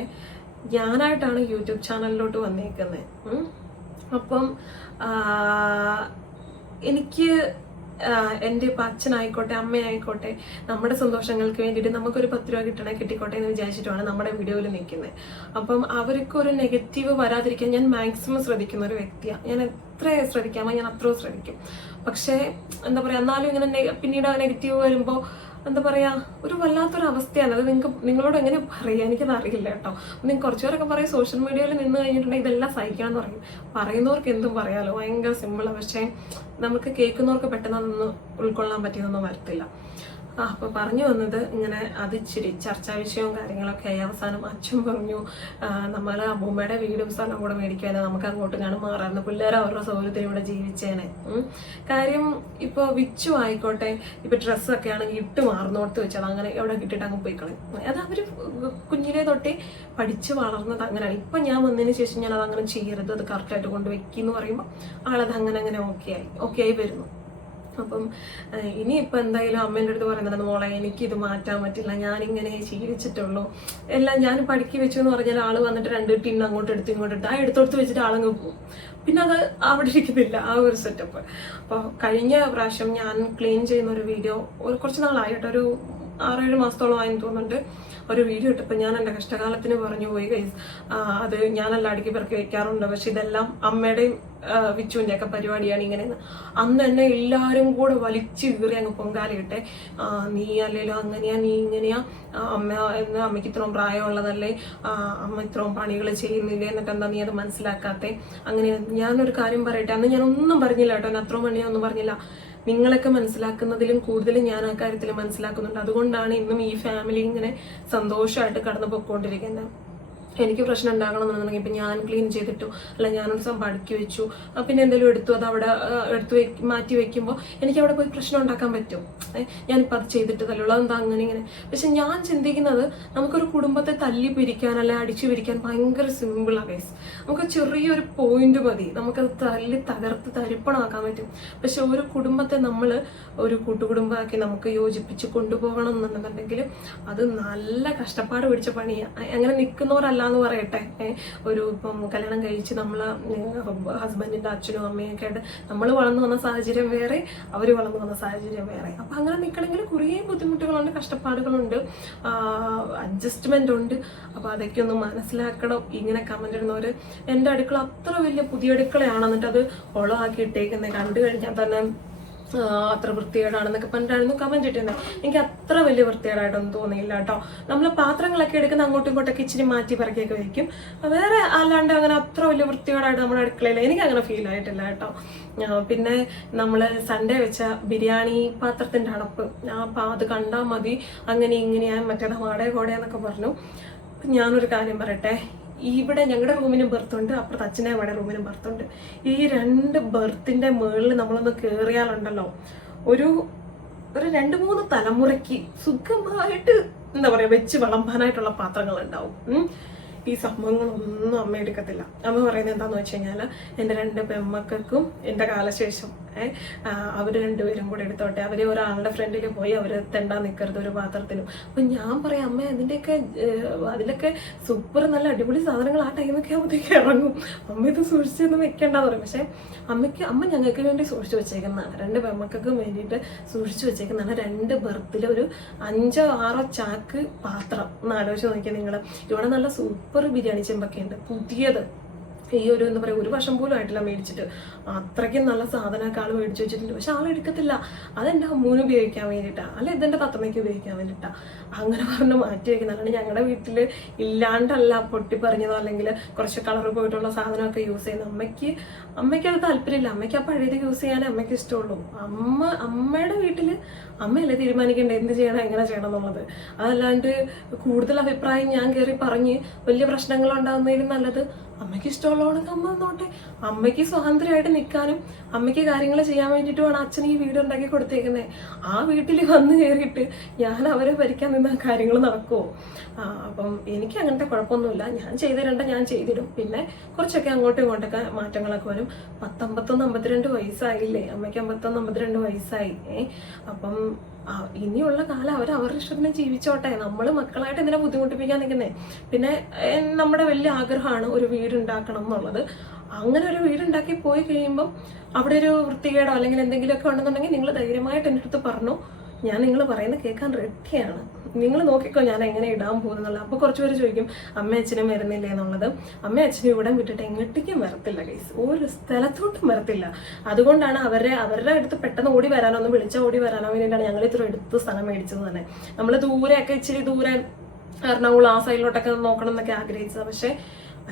ഞാനായിട്ടാണ് യൂട്യൂബ് ചാനലിലോട്ട് വന്നേക്കുന്നത്. അപ്പം എനിക്ക് എൻ്റെ ഇപ്പം അച്ഛനായിക്കോട്ടെ അമ്മയായിക്കോട്ടെ നമ്മുടെ സന്തോഷങ്ങൾക്ക് വേണ്ടിയിട്ട് നമുക്കൊരു 10 രൂപ കിട്ടിക്കോട്ടെ എന്ന് വിചാരിച്ചിട്ടാണ് നമ്മുടെ വീഡിയോയിൽ നിൽക്കുന്നത്. അപ്പം അവർക്കൊരു നെഗറ്റീവ് വരാതിരിക്കാൻ ഞാൻ മാക്സിമം ശ്രദ്ധിക്കുന്ന ഒരു വ്യക്തിയാണ്. ഞാൻ എത്ര ശ്രദ്ധിക്കാമോ ഞാൻ അത്രയും ശ്രദ്ധിക്കും. പക്ഷേ എന്താ പറയുക, എന്നാലും ഇങ്ങനെ പിന്നീട് നെഗറ്റീവ് വരുമ്പോൾ എന്താ പറയുക, ഒരു വല്ലാത്തൊരു അവസ്ഥയാണ്. അത് നിങ്ങളോട് എങ്ങനെ പറയുക എനിക്കത് അറിയില്ല കേട്ടോ. നിങ്ങൾക്ക് കുറച്ചു പേരൊക്കെ പറയും സോഷ്യൽ മീഡിയയിൽ നിന്ന് കഴിഞ്ഞിട്ടുണ്ടെങ്കിൽ ഇതെല്ലാം സഹിക്കണം എന്ന് പറയും. പറയുന്നവർക്ക് എന്തും പറയാമല്ലോ, ഭയങ്കര സിമ്പിളാണ്. പക്ഷേ നമുക്ക് കേൾക്കുന്നവർക്ക് പെട്ടെന്ന് അതൊന്നും ഉൾക്കൊള്ളാൻ പറ്റിയതൊന്നും വരത്തില്ല. അപ്പോൾ പറഞ്ഞു വന്നത് ഇങ്ങനെ അതിച്ചിരി ചർച്ചാ വിഷയവും കാര്യങ്ങളൊക്കെ ആയി. അവസാനം അച്ഛൻ പറഞ്ഞു, നമ്മൾ അമ്മൂമ്മയുടെ വീടും സ്ഥലം കൂടെ മേടിക്കാതെ നമുക്ക് അങ്ങോട്ട് കാണും മാറാറുണ്ട്, പിള്ളേർ അവരുടെ സൗകര്യത്തിന് ഇവിടെ ജീവിച്ചേനെ. കാര്യം ഇപ്പോൾ വിച്ചു ആയിക്കോട്ടെ, ഇപ്പോൾ ഡ്രസ്സൊക്കെ ആണെങ്കിൽ ഇട്ട് മാറുന്നോടത്ത് വെച്ചാൽ അങ്ങനെ എവിടെ കിട്ടിയിട്ട് അങ്ങ് പോയി കളയും. അത് അവർ കുഞ്ഞിലെ തൊട്ടേ പഠിച്ച് വളർന്നത് അങ്ങനെയാണ്. ഇപ്പം ഞാൻ വന്നതിന് ശേഷം ഞാൻ അതങ്ങനെ ചെയ്യരുത്, അത് കറക്റ്റായിട്ട് കൊണ്ട് വെക്കുമെന്ന് പറയുമ്പോൾ ആളത് അങ്ങനെ ഓക്കെ ആയി വരുന്നു. അപ്പം ഇനിയിപ്പോൾ എന്തായാലും അമ്മേൻ്റെ അടുത്ത് പറയുന്നുണ്ട്, മോളെ എനിക്കിത് മാറ്റാൻ പറ്റില്ല, ഞാനിങ്ങനെ ശീലിച്ചിട്ടുള്ളൂ എല്ലാം. ഞാൻ പഠിക്കി വെച്ചു എന്ന് പറഞ്ഞാൽ ആൾ വന്നിട്ട് 2 ടിന്ന് അങ്ങോട്ട് എടുത്ത് ഇങ്ങോട്ട് എടുത്ത് എടുത്തോടുത്ത് വെച്ചിട്ട് ആളങ്ങ് പോകും. പിന്നെ അത് അവിടെ ഇരിക്കുന്നില്ല ആ ഒരു സെറ്റപ്പ്. അപ്പോൾ കഴിഞ്ഞ പ്രാവശ്യം ഞാൻ ക്ലീൻ ചെയ്യുന്ന ഒരു വീഡിയോ കുറച്ച് നാളായിട്ട്, ഒരു 6-7 മാസത്തോളം ആയെന്ന് തോന്നുന്നുണ്ട്, ഒരു വീഡിയോ ഇട്ടപ്പോൾ ഞാൻ എൻ്റെ കഷ്ടകാലത്തിന് പറഞ്ഞു പോയി ഗൈസ്. അത് ഞാനല്ല അടുക്കി പെറുക്കി വെക്കാറുണ്ട്, പക്ഷെ ഇതെല്ലാം അമ്മയുടെയും വിച്ചുവിൻ്റെ ഒക്കെ പരിപാടിയാണ് ഇങ്ങനെയെന്ന്. അന്ന് എന്നെ എല്ലാവരും കൂടെ വലിച്ചു കീറി അങ്ങ് പൊങ്കാലയിട്ടെ, നീ അല്ലേലും അങ്ങനെയാ, നീ ഇങ്ങനെയാ, അമ്മയ്ക്ക് ഇത്രയും പ്രായമുള്ളതല്ലേ, അമ്മ ഇത്രയും പണികൾ ചെയ്യുന്നില്ലേ, എന്നിട്ട് എന്താ നീ അത് മനസ്സിലാക്കാത്തെ അങ്ങനെ. ഞാനൊരു കാര്യം പറയട്ടെ, അന്ന് ഞാനൊന്നും പറഞ്ഞില്ല കേട്ടോ, ഞാൻ അത്രയും പണിയൊന്നും പറഞ്ഞില്ല. നിങ്ങളൊക്കെ മനസ്സിലാക്കുന്നതിലും കൂടുതൽ ഞാൻ ആ കാര്യത്തിൽ മനസ്സിലാക്കുന്നുണ്ട്. അതുകൊണ്ടാണ് ഇന്നും ഈ ഫാമിലി ഇങ്ങനെ സന്തോഷമായിട്ട് കടന്നു പോയിക്കൊണ്ടിരിക്കുന്നത്. എനിക്ക് പ്രശ്നം ഉണ്ടാകണമെന്നുണ്ടെങ്കിൽ ഇപ്പം ഞാൻ ക്ലീൻ ചെയ്തിട്ടു, അല്ല ഞാനൊരു സംഭവം അടുക്കി വെച്ചു, പിന്നെ എന്തെങ്കിലും എടുത്തു അത് അവിടെ മാറ്റി വെക്കുമ്പോൾ എനിക്ക് അവിടെ പോയി പ്രശ്നം ഉണ്ടാക്കാൻ പറ്റും. ഞാനിപ്പോൾ അത് ചെയ്തിട്ട് തല്ലുള്ളൂ, അതെന്താ അങ്ങനെ ഇങ്ങനെ. പക്ഷെ ഞാൻ ചിന്തിക്കുന്നത് നമുക്കൊരു കുടുംബത്തെ തല്ലി പിരിക്കാൻ അല്ലെ അടിച്ചു പിരിക്കാൻ ഭയങ്കര സിമ്പിളാണ് ഗൈസ്. നമുക്ക് ചെറിയൊരു പോയിന്റ് മതി, നമുക്കത് തല്ലി തകർത്ത് തരിപ്പണമാക്കാൻ പറ്റും. പക്ഷെ ഒരു കുടുംബത്തെ നമ്മൾ ഒരു കൂട്ടുകുടുംബമാക്കി നമുക്ക് യോജിപ്പിച്ച് കൊണ്ടുപോകണം എന്നുണ്ടെന്നുണ്ടെങ്കിൽ അത് നല്ല കഷ്ടപ്പാട് പിടിച്ച പണിയാണ്. അങ്ങനെ നിൽക്കുന്നവരല്ല അല്ല എന്ന് പറയട്ടെ. ഒരു ഇപ്പം കല്യാണം കഴിച്ച് നമ്മളെ ഹസ്ബൻഡിന്റെ അച്ഛനും അമ്മയൊക്കെ ആയിട്ട് നമ്മൾ വളർന്നു വന്ന സാഹചര്യം വേറെ, അവർ വളർന്നു വന്ന സാഹചര്യം വേറെ. അപ്പം അങ്ങനെ നിൽക്കണമെങ്കിൽ കുറേ ബുദ്ധിമുട്ടുകളുണ്ട്, കഷ്ടപ്പാടുകളുണ്ട്, അഡ്ജസ്റ്റ്മെന്റ് ഉണ്ട്. അപ്പോൾ അതൊക്കെ ഒന്ന് മനസ്സിലാക്കണം. ഇങ്ങനെ കമന്റ് ഇടുന്നവർ എൻ്റെ അടുക്കള അത്ര വലിയ പുതിയ അടുക്കളയാണ്, എന്നിട്ട് അത് ഒളമാക്കി ഇട്ടേക്കുന്നത് കണ്ടു കഴിഞ്ഞാൽ തന്നെ അത്ര വൃത്തികേടാണെന്നൊക്കെ പറഞ്ഞിട്ടായിരുന്നു കമന്റ് ഇട്ടിരുന്നത്. എനിക്ക് അത്ര വലിയ വൃത്തികേടായിട്ടൊന്നും തോന്നിയില്ല കേട്ടോ. നമ്മൾ പാത്രങ്ങളൊക്കെ എടുക്കുന്ന അങ്ങോട്ടും ഇങ്ങോട്ടൊക്കെ ഇച്ചിരി മാറ്റി പറക്കിയൊക്കെ വയ്ക്കും, വേറെ അല്ലാണ്ട് അങ്ങനെ അത്ര വലിയ വൃത്തികേടായിട്ട് നമ്മുടെ അടുക്കളയിൽ എനിക്ക് അങ്ങനെ ഫീൽ ആയിട്ടില്ല കേട്ടോ. പിന്നെ നമ്മൾ സൺഡേ വെച്ച ബിരിയാണി പാത്രത്തിൻ്റെ അടപ്പ്, അത് കണ്ടാൽ മതി അങ്ങനെ ഇങ്ങനെയാ മറ്റേത് വാടക കോടയെന്നൊക്കെ പറഞ്ഞു. ഞാനൊരു കാര്യം പറയട്ടെ, ഇവിടെ ഞങ്ങളുടെ റൂമിനും ബെർത്തുണ്ട്, അപ്പുറത്ത് അച്ഛൻ്റെ അമ്മയുടെ റൂമിനും ബെർത്തുണ്ട്. ഈ 2 ബെർത്തിൻ്റെ മുകളിൽ നമ്മളൊന്ന് കയറിയാലുണ്ടല്ലോ ഒരു 2-3 തലമുറയ്ക്ക് സുഖമായിട്ട് എന്താ പറയുക വെച്ച് വിളമ്പാനായിട്ടുള്ള പാത്രങ്ങൾ ഉണ്ടാവും. ഈ സംഭവങ്ങളൊന്നും അമ്മ എടുക്കത്തില്ല. അമ്മ പറയുന്നത് എന്താണെന്ന് വെച്ച് കഴിഞ്ഞാൽ എൻ്റെ 2 പെൺമക്കൾക്കും എൻ്റെ കാലശേഷം അവർ 2 പേരും കൂടെ എടുത്തോട്ടെ, അവർ ഒരാളുടെ ഫ്രണ്ടിൽ പോയി അവർ തെണ്ടാൻ നിൽക്കരുത് ഒരു പാത്രത്തിലും. അപ്പം ഞാൻ പറയാം അമ്മ അതിലൊക്കെ സൂപ്പർ നല്ല അടിപൊളി സാധനങ്ങൾ ആ ടൈമൊക്കെ ആകുമ്പോഴത്തേക്ക് ഇറങ്ങും, അമ്മ ഇത് സൂക്ഷിച്ചൊന്നും വെക്കേണ്ടെന്ന് പറയും. പക്ഷേ അമ്മ ഞങ്ങൾക്ക് വേണ്ടി സൂക്ഷിച്ചു വെച്ചേക്കുന്നതാണ്, 2 പെൺമക്കൾക്കും വേണ്ടിയിട്ട് സൂക്ഷിച്ചു വെച്ചേക്കുന്നതാണ് 2 ബെർത്തിൽ ഒരു 5-6 ചാക്ക് പാത്രം. ഒന്ന് ആലോചിച്ച് നോക്കിയാൽ നിങ്ങൾ. ഇവിടെ നല്ല സൂപ്പർ ബിരിയാണി ചെമ്പൊക്കെ ഉണ്ട്, പുതിയത്. ഈ ഒരു എന്താ പറയുക 1 വർഷം പോലും ആയിട്ടില്ല മേടിച്ചിട്ട്. അത്രയ്ക്കും നല്ല സാധനമൊക്കെ ആൾ മേടിച്ച് വെച്ചിട്ടുണ്ട്. പക്ഷെ ആൾ എടുക്കത്തില്ല. അതെൻ്റെ അമ്മൂന് ഉപയോഗിക്കാൻ വേണ്ടിയിട്ടാണ്, അല്ല ഇതെൻ്റെ തത്തമ്മയ്ക്ക് ഉപയോഗിക്കാൻ വേണ്ടിയിട്ടാണ്. അങ്ങനെ പറഞ്ഞ് മാറ്റി വയ്ക്കുന്നതാണ്. ഞങ്ങളുടെ വീട്ടിൽ ഇല്ലാണ്ടല്ല പൊട്ടിപ്പറിഞ്ഞതോ അല്ലെങ്കിൽ കുറച്ച് കളർ പോയിട്ടുള്ള സാധനമൊക്കെ യൂസ് ചെയ്യുന്നത്. അമ്മയ്ക്ക് അത് താല്പര്യമില്ല. അമ്മയ്ക്ക് ആ പഴയത് യൂസ് ചെയ്യാനേ അമ്മയ്ക്ക് ഇഷ്ടമുള്ളൂ. അമ്മയുടെ വീട്ടിൽ അമ്മയല്ലേ തീരുമാനിക്കേണ്ടത് എന്ത് ചെയ്യണം എങ്ങനെ ചെയ്യണം എന്നുള്ളത്. അതല്ലാണ്ട് കൂടുതൽ അഭിപ്രായം ഞാൻ കയറി പറഞ്ഞ് വലിയ പ്രശ്നങ്ങൾ ഉണ്ടാകുന്നതിലും നല്ലത് അമ്മയ്ക്ക് ഇഷ്ടമുള്ളവണെങ്കിൽ അമ്മ നോട്ടെ. അമ്മയ്ക്ക് സ്വാതന്ത്ര്യമായിട്ട് നിൽക്കാനും അമ്മയ്ക്ക് കാര്യങ്ങൾ ചെയ്യാൻ വേണ്ടിയിട്ടുമാണ് അച്ഛൻ ഈ വീട് ഉണ്ടാക്കി കൊടുത്തേക്കുന്നത്. ആ വീട്ടിൽ വന്ന് കയറിയിട്ട് ഞാൻ അവരെ ഭരിക്കാൻ നിന്ന കാര്യങ്ങൾ നടക്കുമോ? അപ്പം എനിക്ക് അങ്ങനത്തെ കുഴപ്പമൊന്നുമില്ല. ഞാൻ ചെയ്തിരണ്ട ഞാൻ ചെയ്തിടും. പിന്നെ കുറച്ചൊക്കെ അങ്ങോട്ടും ഇങ്ങോട്ടൊക്കെ മാറ്റങ്ങളൊക്കെ വരും. 51-52 വയസ്സായില്ലേ, അമ്മയ്ക്ക് 51-52 വയസ്സായി. അപ്പം ഇനിയുള്ള കാലം അവരുടെ ഇഷ്ടത്തിന് ജീവിച്ചോട്ടെ. നമ്മൾ മക്കളായിട്ട് എന്തിനാ ബുദ്ധിമുട്ടിപ്പിക്കാൻ നിൽക്കുന്നത്? പിന്നെ നമ്മുടെ വലിയ ആഗ്രഹമാണ് ഒരു വീടുണ്ടാക്കണം എന്നുള്ളത്. അങ്ങനെ ഒരു വീടുണ്ടാക്കി പോയി കഴിയുമ്പം അവിടെ ഒരു വൃത്തികേടോ അല്ലെങ്കിൽ എന്തെങ്കിലുമൊക്കെ ഉണ്ടെന്നുണ്ടെങ്കിൽ നിങ്ങൾ ധൈര്യമായിട്ട് എൻ്റെ അടുത്ത് പറഞ്ഞു, ഞാൻ നിങ്ങൾ പറയുന്നത് കേൾക്കാൻ റെഡിയാണ്. നിങ്ങൾ നോക്കിക്കോ ഞാൻ എങ്ങനെ ഇടാൻ പോകുന്നുള്ളത്. അപ്പോൾ കുറച്ച് പേര് ചോദിക്കും അമ്മ അച്ഛനും വരുന്നില്ലേ എന്നുള്ളത്. അമ്മ അച്ഛനും ഇവിടെ വിട്ടിട്ട് എങ്ങോട്ടേക്കും വരത്തില്ല ഗൈസ്, ഒരു സ്ഥലത്തോട്ടും വരത്തില്ല. അതുകൊണ്ടാണ് അവരുടെ അടുത്ത് പെട്ടെന്ന് ഓടി വരാനോ ഒന്ന് വിളിച്ചാൽ ഓടി വരാനോ വേണ്ടിയിട്ടാണ് ഞങ്ങൾ ഇത്ര എടുത്ത് സ്ഥലം മേടിച്ചത് തന്നെ. നമ്മൾ ദൂരെയൊക്കെ ഇച്ചിരി ദൂരെ എറണാകുളം ആ സൈഡിലോട്ടൊക്കെ നോക്കണം എന്നൊക്കെ ആഗ്രഹിച്ചത്. പക്ഷേ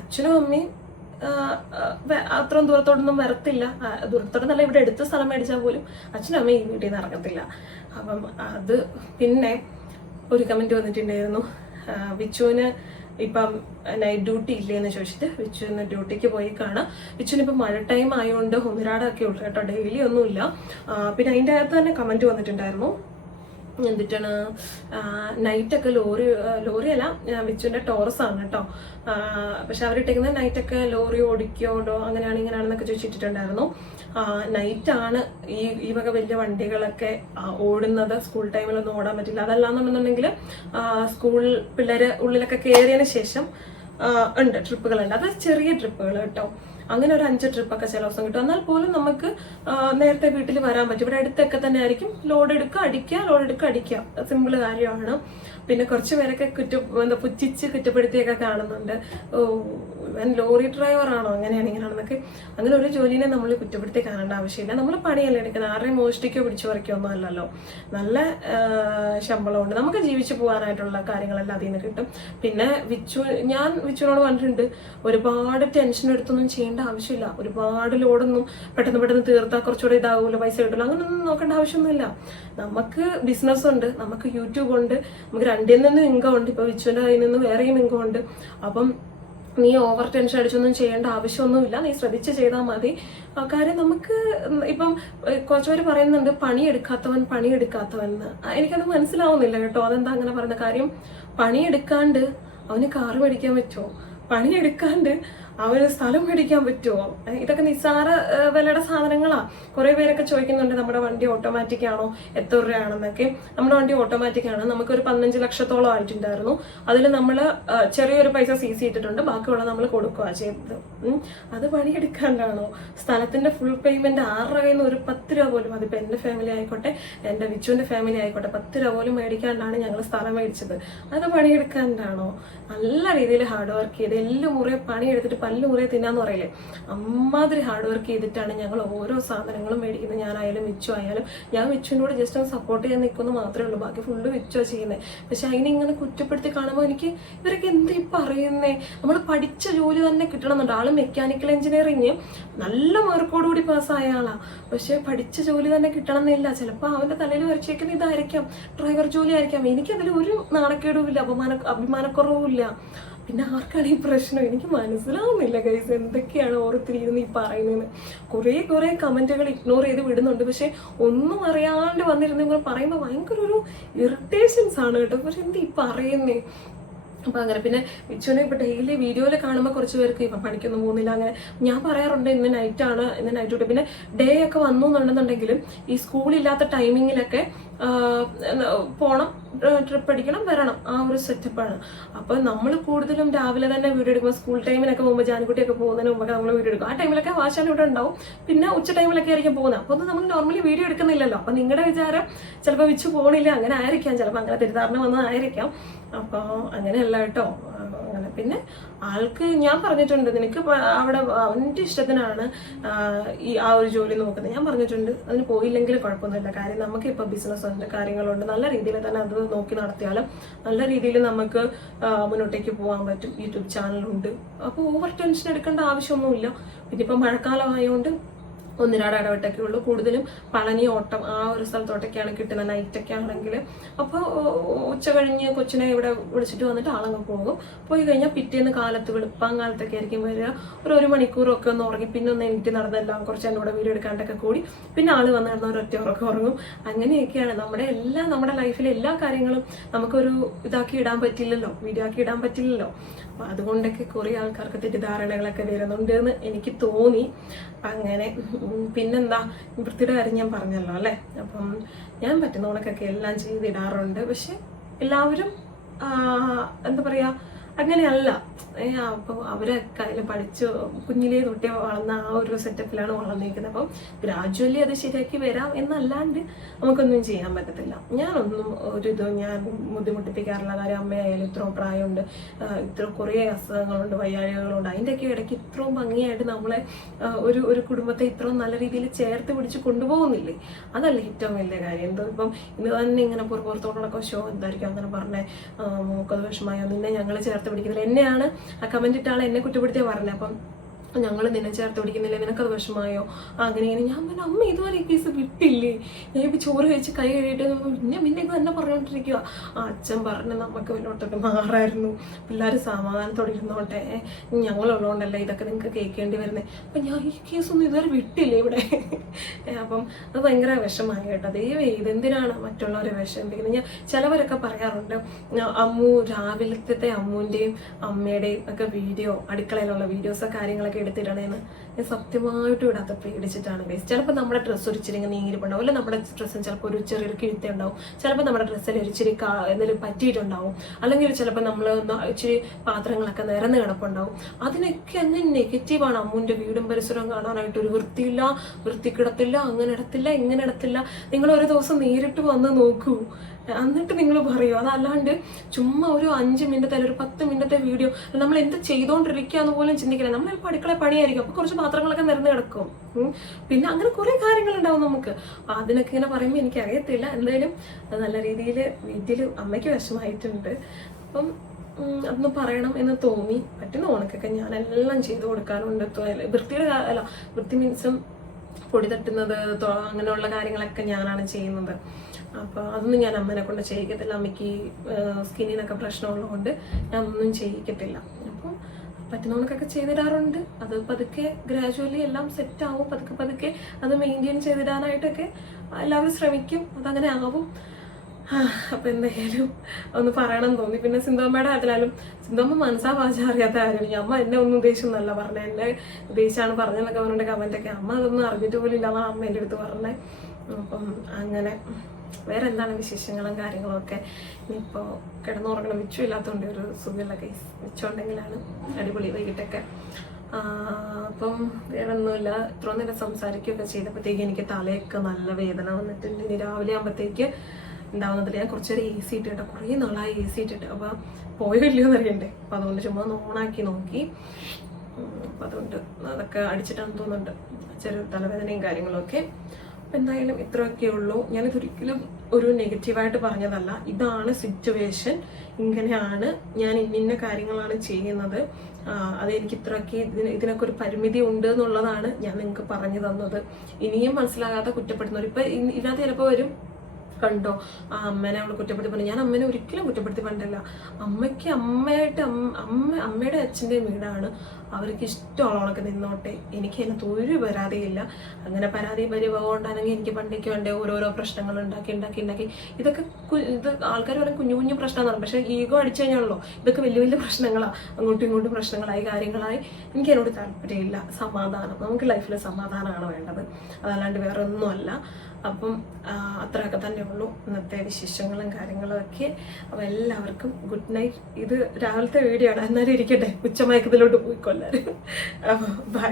അച്ഛനും അമ്മയും അത്രയും ദൂരത്തോടൊന്നും വരത്തില്ല. ദൂരത്തോടൊന്നല്ല, ഇവിടെ എടുത്ത സ്ഥലം മേടിച്ചാൽ പോലും അച്ഛനും അമ്മയും ഈ വീട്ടിൽ നിന്ന് ഇറങ്ങത്തില്ല. അപ്പം അത് പിന്നെ ഒരു കമൻറ്റ് വന്നിട്ടുണ്ടായിരുന്നു, വിച്ചുവിന് ഇപ്പം നൈറ്റ് ഡ്യൂട്ടി ഇല്ലേന്ന് ചോദിച്ചിട്ട്. വിച്ചുവിന് ഡ്യൂട്ടിക്ക് പോയി കാണാം. വിച്ചുവിന് ഇപ്പം മഴ ടൈം ആയതുകൊണ്ട് ഒന്നിരാടൊക്കെ ഉള്ളു കേട്ടോ, ഡെയിലി ഒന്നുമില്ല. പിന്നെ അതിൻ്റെ അകത്ത് തന്നെ കമൻറ്റ് വന്നിട്ടുണ്ടായിരുന്നു, എന്നിട്ടാണ് നൈറ്റൊക്കെ ലോറിയല്ല വിച്ചുവിൻ്റെ ടോറസാണ് കേട്ടോ. പക്ഷെ അവരിട്ടേക്കുന്നത് നൈറ്റൊക്കെ ലോറി ഓടിക്കോടോ അങ്ങനെയാണ് ഇങ്ങനെയാണെന്നൊക്കെ ചോദിച്ചിട്ടുണ്ടായിരുന്നു. നൈറ്റാണ് ഈ വക വലിയ വണ്ടികളൊക്കെ ഓടുന്നത്. സ്കൂൾ ടൈമിലൊന്നും ഓടാൻ പറ്റില്ല. അതല്ലാന്നുണ്ടെന്നുണ്ടെങ്കിൽ സ്കൂൾ പിള്ളേർ ഉള്ളിലൊക്കെ കയറിയതിന് ശേഷം ഉണ്ട് ട്രിപ്പുകളുണ്ട്. അത് ചെറിയ ട്രിപ്പുകൾ കേട്ടോ. അങ്ങനെ ഒരു 5 ട്രിപ്പൊക്കെ ചില ദിവസം കിട്ടും. എന്നാൽ പോലും നമുക്ക് നേരത്തെ വീട്ടിൽ വരാൻ പറ്റും. ഇവിടെ അടുത്തൊക്കെ തന്നെ ആയിരിക്കും. ലോഡ് എടുക്കുക അടിക്കുക, സിമ്പിൾ കാര്യമാണ്. പിന്നെ കുറച്ച് പേരൊക്കെ പുച്ഛിച്ച് കുറ്റപ്പെടുത്തിയൊക്കെ കാണുന്നുണ്ട്. ഇവൻ ലോറി ഡ്രൈവറാണോ അങ്ങനെയാണെന്നൊക്കെ. അങ്ങനെ ഒരു ജോലിനെ നമ്മൾ കുറ്റപ്പെടുത്തി കാണേണ്ട ആവശ്യമില്ല. നമ്മൾ പണിയല്ലേ എടുക്കുന്നത്, ആരെയും മോഷ്ടിക്കോ പിടിച്ചു പറിക്കോ ഒന്നും അല്ലല്ലോ. നല്ല ശമ്പളമുണ്ട്, നമുക്ക് ജീവിച്ചു പോകാനായിട്ടുള്ള കാര്യങ്ങളെല്ലാം അതിൽ നിന്ന് കിട്ടും. പിന്നെ ഞാൻ വിച്ചുവിനോട് പറഞ്ഞിട്ടുണ്ട്, ഒരുപാട് ടെൻഷൻ എടുത്തൊന്നും ചെയ്യേണ്ട ആവശ്യമില്ല. ഒരുപാട് ലോഡൊന്നും പെട്ടെന്ന് തീർത്താൽ കുറച്ചുകൂടെ ഇതാവുമല്ലോ, പൈസ കിട്ടില്ല, അങ്ങനൊന്നും നോക്കേണ്ട ആവശ്യമൊന്നുമില്ല. നമുക്ക് ബിസിനസ് ഉണ്ട്, നമുക്ക് യൂട്യൂബ് ഉണ്ട്, നമുക്ക് രണ്ടിൽ നിന്നും ഇൻകം ഉണ്ട്. ഇപ്പൊ വിച്ചുവിന്റെ കയ്യിൽ നിന്ന് വേറെയും ഇൻകം ഉണ്ട്. അപ്പം നീ ഓവർ ടെൻഷൻ അടിച്ചൊന്നും ചെയ്യേണ്ട ആവശ്യമൊന്നുമില്ല, നീ ശ്രദ്ധിച്ച് ചെയ്താൽ മതി. കാര്യം നമുക്ക് ഇപ്പം കുറച്ചുപേര് പറയുന്നുണ്ട് പണിയെടുക്കാത്തവൻ എന്ന്. എനിക്കത് മനസ്സിലാവുന്നില്ല കേട്ടോ, അതെന്താ അങ്ങനെ പറയുന്ന കാര്യം. പണിയെടുക്കാണ്ട് അവന് കാറ് മേടിക്കാൻ പറ്റുമോ? പണിയെടുക്കാണ്ട് ഒരു സ്ഥലം മേടിക്കാൻ പറ്റുമോ? ഇതൊക്കെ നിസ്സാര വിലയുടെ സാധനങ്ങളാ. കുറെ പേരൊക്കെ ചോദിക്കുന്നുണ്ട് നമ്മുടെ വണ്ടി ഓട്ടോമാറ്റിക് ആണോ, എത്ര രൂപയാണെന്നൊക്കെ. നമ്മുടെ വണ്ടി ഓട്ടോമാറ്റിക് ആണ്. നമുക്കൊരു 15 ലക്ഷത്തോളം ആയിട്ടുണ്ടായിരുന്നു. അതിൽ നമ്മൾ ചെറിയൊരു പൈസ CC ഇട്ടിട്ടുണ്ട്, ബാക്കിയുള്ള നമ്മൾ കൊടുക്കുക ചെയ്തത്. അത് പണിയെടുക്കാണ്ടാണോ? സ്ഥലത്തിന്റെ ഫുൾ പേയ്മെന്റ് 6 രൂപയിൽ നിന്ന് ഒരു 10 രൂപ പോലും, അതിപ്പോൾ എൻ്റെ ഫാമിലി ആയിക്കോട്ടെ എൻ്റെ വിച്ചുവിന്റെ ഫാമിലി ആയിക്കോട്ടെ, 10 രൂപ പോലും മേടിക്കാണ്ടാണ് ഞങ്ങൾ സ്ഥലം മേടിച്ചത്. അത് പണിയെടുക്കാണ്ടാണോ? നല്ല രീതിയിൽ ഹാർഡ് വർക്ക് ചെയ്ത് എല്ല് മുറിയെ പണിയെടുത്തിട്ട് പല്ല് മുറിയെ തിന്നാന്ന് പറയില്ലേ, അമ്മാതിരി ഹാർഡ് വർക്ക് ചെയ്തിട്ടാണ് ഞങ്ങൾ ഓരോ സാധനങ്ങളും മേടിക്കുന്നത്. ഞാനായാലും വിച്ചു ആയാലും. ഞാൻ വിച്ചുവിനോട് ജസ്റ്റ് ഒന്ന് സപ്പോർട്ട് ചെയ്യാൻ നിൽക്കുന്നു മാത്രമേ ഉള്ളൂ, ബാക്കി ഫുള്ള് വിച്ചോ ചെയ്യുന്നത്. പക്ഷെ അതിനെ ഇങ്ങനെ കുറ്റപ്പെടുത്തി കാണുമ്പോൾ എനിക്ക് ഇവരൊക്കെ എന്ത് ഈ പറയുന്നേ? നമ്മൾ പഠിച്ച ജോലി തന്നെ കിട്ടണമെന്നുണ്ട്. ആള് മെക്കാനിക്കൽ എഞ്ചിനീയറിങ് നല്ല മാർക്കോടുകൂടി പാസ്സായ ആളാണ്. പക്ഷെ പഠിച്ച ജോലി തന്നെ കിട്ടണം എന്നില്ല. ചിലപ്പോൾ അവൻ്റെ തലയിൽ വരച്ചേക്കുന്ന ഇതായിരിക്കാം, ഡ്രൈവർ ജോലി ആയിരിക്കാം. എനിക്കതിൽ ഒരു നാണക്കേടും ഇല്ല, അഭിമാനക്കുറവും ഇല്ല. പിന്നെ ആർക്കാണ് ഈ പ്രശ്നം? എനിക്ക് മനസ്സിലാവുന്നില്ല ഗൈസ്, എന്തൊക്കെയാണ് ഓർത്തിരിക്കുന്നത് ഈ പറയുന്നതെന്ന്. കുറേ കമൻറ്റുകൾ ഇഗ്നോർ ചെയ്ത് വിടുന്നുണ്ട്. പക്ഷെ ഒന്നും അറിയാണ്ട് വന്നിരുന്നു ഇങ്ങനെ പറയുമ്പോൾ ഭയങ്കര ഒരു ഇറിറ്റേഷൻസ് ആണ് കേട്ടോ. പക്ഷെ എന്ത് ഈ പറയുന്നേ? അപ്പം അങ്ങനെ പിന്നെ വിച്ചുവിനെ ഇപ്പോൾ ഡെയിലി വീഡിയോയിൽ കാണുമ്പോൾ കുറച്ച് പേർക്ക് ഇപ്പം പണിക്കൊന്നും പോകുന്നില്ല. അങ്ങനെ ഞാൻ പറയാറുണ്ട് ഇന്ന് നൈറ്റാണ്, ഇന്ന് നൈറ്റ് ഡ്യൂട്ടി. പിന്നെ ഡേ ഒക്കെ വന്നു എന്നുണ്ടെന്നുണ്ടെങ്കിലും ഈ സ്കൂളില്ലാത്ത ടൈമിങ്ങിലൊക്കെ പോകണം, ട്രിപ്പ് അടിക്കണം, വരണം, ആ ഒരു സെറ്റപ്പാണ്. അപ്പോൾ നമ്മൾ കൂടുതലും രാവിലെ തന്നെ വീഡിയോ എടുക്കുമ്പോൾ സ്കൂൾ ടൈമിനൊക്കെ പോകുമ്പോൾ ജാൻകുട്ടിയൊക്കെ പോകുന്നതിന് മുമ്പൊക്കെ നമ്മൾ വീഡിയോ എടുക്കും. ആ ടൈമിലൊക്കെ വാശാൻ ഇവിടെ ഉണ്ടാവും. പിന്നെ ഉച്ച ടൈമിലൊക്കെ ആയിരിക്കും പോകുന്നത്. അപ്പോൾ ഒന്നും നമ്മൾ നോർമലി വീഡിയോ എടുക്കുന്നില്ലല്ലോ. അപ്പോൾ നിങ്ങളുടെ വിചാരം ചിലപ്പോൾ വിച്ചു പോകണില്ല, അങ്ങനെ ആയിരിക്കാം, ചിലപ്പോൾ അങ്ങനെ തെറ്റിദ്ധാരണ വന്നതായിരിക്കാം. അപ്പോൾ അങ്ങനെയല്ല കേട്ടോ. അങ്ങനെ പിന്നെ ആൾക്ക് ഞാൻ പറഞ്ഞിട്ടുണ്ട്, നിനക്ക് അവിടെ അവൻ്റെ ഇഷ്ടത്തിനാണ് ഈ ആ ഒരു ജോലി നോക്കുന്നത്. ഞാൻ പറഞ്ഞിട്ടുണ്ട് അതിന് പോയില്ലെങ്കിൽ കുഴപ്പമൊന്നുമില്ല. കാര്യം നമുക്ക് ഇപ്പോൾ ബിസിനസ് ഉണ്ട്, കാര്യങ്ങളുണ്ട്. നല്ല രീതിയിൽ തന്നെ അത് നോക്കി നടത്തിയാലും നല്ല രീതിയിൽ നമുക്ക് മുന്നോട്ടേക്ക് പോകാൻ പറ്റും. യൂട്യൂബ് ചാനലുണ്ട്. അപ്പോൾ ഓവർ ടെൻഷൻ എടുക്കേണ്ട ആവശ്യമൊന്നുമില്ല. പിന്നെ ഇപ്പം മഴക്കാലം ആയതുകൊണ്ട് 1-2 ഇടവിട്ടൊക്കെ ഉള്ളൂ. കൂടുതലും പളനി ഓട്ടം ആ ഒരു സ്ഥലത്തോട്ടൊക്കെയാണ് കിട്ടുന്നത്, നൈറ്റൊക്കെ ആണെങ്കിൽ. അപ്പോൾ ഉച്ച കഴിഞ്ഞ് കൊച്ചിനെ ഇവിടെ വിളിച്ചിട്ട് വന്നിട്ട് ആളങ്ങ് പോകും. പോയി കഴിഞ്ഞാൽ പിറ്റേന്ന് കാലത്ത് വെളുപ്പാങ്കാലത്തൊക്കെ ആയിരിക്കും വരിക. ഒരു മണിക്കൂറൊക്കെ ഒന്ന് ഉറങ്ങി, പിന്നെ ഒന്ന് എണീറ്റ് നടന്നെല്ലാം കുറച്ച് എൻ്റെ കൂടെ വീഡിയോ എടുക്കാണ്ടൊക്കെ കൂടി പിന്നെ ആൾ വന്ന് കിടന്ന ഒരൊറ്റ ഉറക്കം ഉറങ്ങും. അങ്ങനെയൊക്കെയാണ് നമ്മുടെ ലൈഫിലെ എല്ലാ കാര്യങ്ങളും നമുക്കൊരു ഇതാക്കി ഇടാൻ പറ്റില്ലല്ലോ, വീഡിയോ ആക്കി ഇടാൻ പറ്റില്ലല്ലോ. അപ്പം അതുകൊണ്ടൊക്കെ കുറേ ആൾക്കാർക്ക് തെറ്റിദ്ധാരണകളൊക്കെ വരുന്നുണ്ട് എന്ന് എനിക്ക് തോന്നി. അങ്ങനെ പിന്നെന്താ, വൃത്തിയുടെ കാര്യം ഞാൻ പറഞ്ഞല്ലോ അല്ലേ. അപ്പം ഞാൻ പറ്റുന്ന കണക്കൊക്കെ എല്ലാം ചെയ്തിടാറുണ്ട്. പക്ഷെ എല്ലാവരും എന്താ പറയുക, അങ്ങനെയല്ല. അപ്പോൾ അവരൊക്കെ അതിൽ പഠിച്ച് കുഞ്ഞിലേ തൊട്ടേ വളർന്ന ആ ഒരു സെറ്റപ്പിലാണ് വളർന്നിരിക്കുന്നത്. അപ്പം ഗ്രാജുവലി അത് ശരിയാക്കി വരാം എന്നല്ലാണ്ട് നമുക്കൊന്നും ചെയ്യാൻ പറ്റത്തില്ല. ഞാനൊന്നും ഞാൻ ബുദ്ധിമുട്ടിപ്പിക്കാറുള്ള കാര്യം. അമ്മയായാലും ഇത്രയും പ്രായമുണ്ട്, കുറേ അസുഖങ്ങളുണ്ട്, വയ്യാഴികളുണ്ട്. അതിൻ്റെയൊക്കെ ഇടയ്ക്ക് ഇത്രയും ഭംഗിയായിട്ട് നമ്മളെ ഒരു കുടുംബത്തെ ഇത്രയും നല്ല രീതിയിൽ ചേർത്ത് പിടിച്ച് കൊണ്ടുപോകുന്നില്ലേ, അതല്ലേ ഏറ്റവും വലിയ കാര്യം. എന്തോ ഇപ്പം ഇന്ന് തന്നെ ഇങ്ങനെ പുറത്തോട്ടുള്ള ഷോ എന്തായിരിക്കും അങ്ങനെ പറഞ്ഞേ, മൂക്കത് വിഷമായോ, നിന്നെ ഞങ്ങൾ ചേർത്ത് പിടിക്കുന്നില്ല. എന്നെയാണ് ആ കമന്റ് ഇട്ട ആളെ എന്നെ കുറ്റപ്പെടുത്തിയാ പറഞ്ഞത്. അപ്പം ഞങ്ങൾ നിന്നെ ചേർത്ത് പിടിക്കുന്നില്ല, നിനക്കത് വിഷമായോ, അങ്ങനെ ഇങ്ങനെ. ഞാൻ പിന്നെ അമ്മ ഇതുവരെ ഈ കേസ് വിട്ടില്ലേ, ഞാൻ ഇപ്പം ചോറ് കഴിച്ച് കൈ കഴിയിട്ട് പിന്നെ ഇത് തന്നെ പറഞ്ഞുകൊണ്ടിരിക്കുക. ആ അച്ഛൻ പറഞ്ഞ് നമുക്ക് മുന്നോട്ടൊക്കെ മാറായിരുന്നു, പിള്ളേർ സമാധാനത്തോടെ ഇരുന്നോട്ടെ, ഞങ്ങളുള്ളതുകൊണ്ടല്ലേ ഇതൊക്കെ നിങ്ങൾക്ക് കേൾക്കേണ്ടി വരുന്നത്. അപ്പം ഞാൻ ഈ കേസൊന്നും ഇതുവരെ വിട്ടില്ലേ ഇവിടെ. അപ്പം അത് ഭയങ്കര വിഷമായി കേട്ടോ. ദൈവം ഇതെന്തിനാണ് മറ്റുള്ളവരെ വിഷമിപ്പിക്കുന്നത്. ഞാൻ ചിലവരൊക്കെ പറയാറുണ്ട്, അമ്മു രാവിലത്തെ അമ്മുവിൻ്റെയും അമ്മയുടെയും ഒക്കെ വീഡിയോ, അടുക്കളയിലുള്ള വീഡിയോസോ കാര്യങ്ങളൊക്കെ എടുത്തിടണേന്ന്. ഞാൻ സത്യമായിട്ടും ഇടാത്ത പേടിച്ചിട്ടാണ് ഗൈസ്. ചിലപ്പോൾ നമ്മുടെ ഡ്രസ്സ് ഒരു ഇച്ചിരി നീങ്ങിരിപ്പുണ്ടാവും, അല്ല നമ്മുടെ ഡ്രസ്സിന് ചിലപ്പോൾ ഒരു ചെറിയൊരു കിഴുത്ത ഉണ്ടാവും, ചിലപ്പോൾ നമ്മുടെ ഡ്രസ്സിൽ ഒരു ഇച്ചിരി എന്തെങ്കിലും പറ്റിയിട്ടുണ്ടാവും, അല്ലെങ്കിൽ ചിലപ്പോൾ നമ്മൾ ഇച്ചിരി പാത്രങ്ങളൊക്കെ നിരന്ന് കിടപ്പുണ്ടാവും. അതിനൊക്കെ അങ്ങ് നെഗറ്റീവാണ്. അമ്മുവിൻ്റെ വീടും പരിസരവും കാണാനായിട്ട് ഒരു വൃത്തിയില്ല, വൃത്തിക്കിടത്തില്ല, അങ്ങനെ ഇടത്തില്ല, ഇങ്ങനെ ഇടത്തില്ല. നിങ്ങൾ ഒരു ദിവസം നേരിട്ട് വന്ന് നോക്കൂ, എന്നിട്ട് നിങ്ങൾ പറയൂ. അതല്ലാണ്ട് ചുമ്മാ ഒരു 5 മിനിറ്റത്തെ അല്ലെങ്കിൽ ഒരു 10 മിനിറ്റത്തെ വീഡിയോ നമ്മൾ എന്ത് ചെയ്തുകൊണ്ടിരിക്കുകയെന്ന് പോലും ചിന്തിക്കില്ല. നമ്മളിപ്പോൾ അടുക്കള പണിയായിരിക്കും, അപ്പോൾ കുറച്ച് പാത്രങ്ങളൊക്കെ നിരന്ന് കിടക്കും. പിന്നെ അങ്ങനെ കുറേ കാര്യങ്ങളുണ്ടാവും നമുക്ക്. അപ്പം അതിനൊക്കെ ഇങ്ങനെ പറയുമ്പോൾ എനിക്കറിയത്തില്ല. എന്തായാലും നല്ല രീതിയിൽ വീട്ടിൽ അമ്മയ്ക്ക് വിഷമമായിട്ടുണ്ട്. അപ്പം അതൊന്ന് പറയണം എന്ന് തോന്നി. പറ്റുന്ന ഓണക്കൊക്കെ ഞാനെല്ലാം ചെയ്ത് കൊടുക്കാറുണ്ട്. വൃത്തിയുടെ അല്ല, വൃത്തി മീൻസും പൊടി തട്ടുന്നത് അങ്ങനെയുള്ള കാര്യങ്ങളൊക്കെ ഞാനാണ് ചെയ്യുന്നത്. അപ്പോൾ അതൊന്നും ഞാൻ അമ്മേനെ കൊണ്ട് ചെയ്യിക്കത്തില്ല. അമ്മയ്ക്ക് സ്കിന്നിനൊക്കെ പ്രശ്നമുള്ളതുകൊണ്ട് ഞാൻ ഒന്നും ചെയ്യിക്കത്തില്ല. അപ്പോൾ പറ്റുന്നവർക്കൊക്കെ ചെയ്തിടാറുണ്ട്. അത് പതുക്കെ ഗ്രാജുവലി എല്ലാം സെറ്റാവും. പതുക്കെ അത് മെയിൻറ്റെയിൻ ചെയ്തിടാനായിട്ടൊക്കെ എല്ലാവരും ശ്രമിക്കും. അതങ്ങനെ ആവും. അപ്പം എന്തായാലും ഒന്ന് പറയണം തോന്നി. പിന്നെ സിന്ധമ്മയുടെ കാര്യത്തിലായാലും സിന്ധമ്മ മനസ്സാ ഭാഷ അറിയാത്ത കാര്യമില്ല. അമ്മ എന്നെ ഒന്നും ഉദ്ദേശിച്ചൊന്നല്ല പറഞ്ഞത്, എന്നെ ഉദ്ദേശിച്ചാണ് പറഞ്ഞതെന്നൊക്കെ പറഞ്ഞിട്ട് കമൻറ്റൊക്കെ അമ്മ അതൊന്നും അറിഞ്ഞിട്ട് പോലും ഇല്ലാതാണ് അമ്മ എൻ്റെ അടുത്ത് പറഞ്ഞത്. അപ്പം അങ്ങനെ വേറെ എന്താണ് വിശേഷങ്ങളും കാര്യങ്ങളും ഒക്കെ. ഇനിയിപ്പോൾ കിടന്നുറങ്ങണം, മിച്ചം ഇല്ലാത്തതുകൊണ്ട് ഒരു സുഖമില്ല കേസ്, മിച്ചമുണ്ടെങ്കിലാണ് അടിപൊളി വൈകിട്ടൊക്കെ. അപ്പം വേറെ ഒന്നുമില്ല. ഇത്ര നേരം സംസാരിക്കുകയൊക്കെ ചെയ്തപ്പോഴത്തേക്ക് എനിക്ക് തലയൊക്കെ നല്ല വേദന വന്നിട്ടുണ്ട്. ഇനി രാവിലെ ആകുമ്പോഴത്തേക്ക് ഉണ്ടാവുന്നതിൽ ഞാൻ കുറച്ചേരം AC ഇട്ടിട്ട്, കുറേ നാളായി AC ഇട്ടിട്ട്. അപ്പോൾ പോയോ ഇല്ലയോ എന്നറിയണ്ടേ, അപ്പം അതുകൊണ്ട് ചുമ്മാ ഓണാക്കി നോക്കി. അപ്പം അതുകൊണ്ട് അതൊക്കെ അടിച്ചിട്ടാണെന്ന് തോന്നുന്നുണ്ട്, ചെറിയ തലവേദനയും കാര്യങ്ങളൊക്കെ. അപ്പം എന്തായാലും ഇത്രയൊക്കെ ഉള്ളൂ. ഞാനിതൊരിക്കലും ഒരു നെഗറ്റീവായിട്ട് പറഞ്ഞതല്ല, ഇതാണ് സിറ്റുവേഷൻ, ഇങ്ങനെയാണ് ഞാൻ ഇന്ന കാര്യങ്ങളാണ് ചെയ്യുന്നത്, അതെനിക്ക് ഇത്രയൊക്കെ ഇതിനൊക്കെ ഒരു പരിമിതി ഉണ്ട് എന്നുള്ളതാണ് ഞാൻ നിങ്ങൾക്ക് പറഞ്ഞു തന്നത്. ഇനിയും മനസ്സിലാകാതെ കുറ്റപ്പെടുന്നവർ ഇപ്പം ഇതിനകത്ത് ചിലപ്പോൾ വരും, കണ്ടോ ആ അമ്മേനെ അവൾ കുറ്റപ്പെടുത്തി പറഞ്ഞു. ഞാൻ അമ്മേനെ ഒരിക്കലും കുറ്റപ്പെടുത്തി പറഞ്ഞില്ല. അമ്മയ്ക്ക് അമ്മയായിട്ട് അമ്മയുടെ അച്ഛൻ്റെയും വീടാണ്, അവർക്ക് ഇഷ്ടമുള്ളവണൊക്കെ നിന്നോട്ടെ, എനിക്ക് അതിനകത്ത് ഒരു പരാതിയില്ല. അങ്ങനെ പരാതി പരിഭവം ഉണ്ടാണെങ്കിൽ എനിക്ക് പണ്ടേക്ക് വേണ്ടേ ഓരോരോ പ്രശ്നങ്ങൾ ഉണ്ടാക്കി ഇതൊക്കെ ഇത് ആൾക്കാർ പറയും കുഞ്ഞു കുഞ്ഞു പ്രശ്നമെന്ന് പറയും. പക്ഷേ ഈഗോ അടിച്ചു കഴിഞ്ഞാണല്ലോ ഇതൊക്കെ വലിയ വലിയ പ്രശ്നങ്ങളാണ്, അങ്ങോട്ടും ഇങ്ങോട്ടും പ്രശ്നങ്ങളായി കാര്യങ്ങളായി. എനിക്ക് അതിനോട് താല്പര്യമില്ല. സമാധാനം, നമുക്ക് ലൈഫിൽ സമാധാനമാണ് വേണ്ടത്, അതല്ലാണ്ട് വേറെ ഒന്നുമല്ല. അപ്പം അത്രയൊക്കെ തന്നെ ഉള്ളൂ ഇന്നത്തെ വിശേഷങ്ങളും കാര്യങ്ങളും ഒക്കെ. അപ്പോൾ എല്ലാവർക്കും ഗുഡ് നൈറ്റ്. ഇത് രാവിലത്തെ വീഡിയോ ആണ്, എന്നാലും ഇരിക്കട്ടെ, ഉച്ചമയക്കത്തിലോട്ട് പോയിക്കൊല്ലാരും. അപ്പോൾ ബൈ.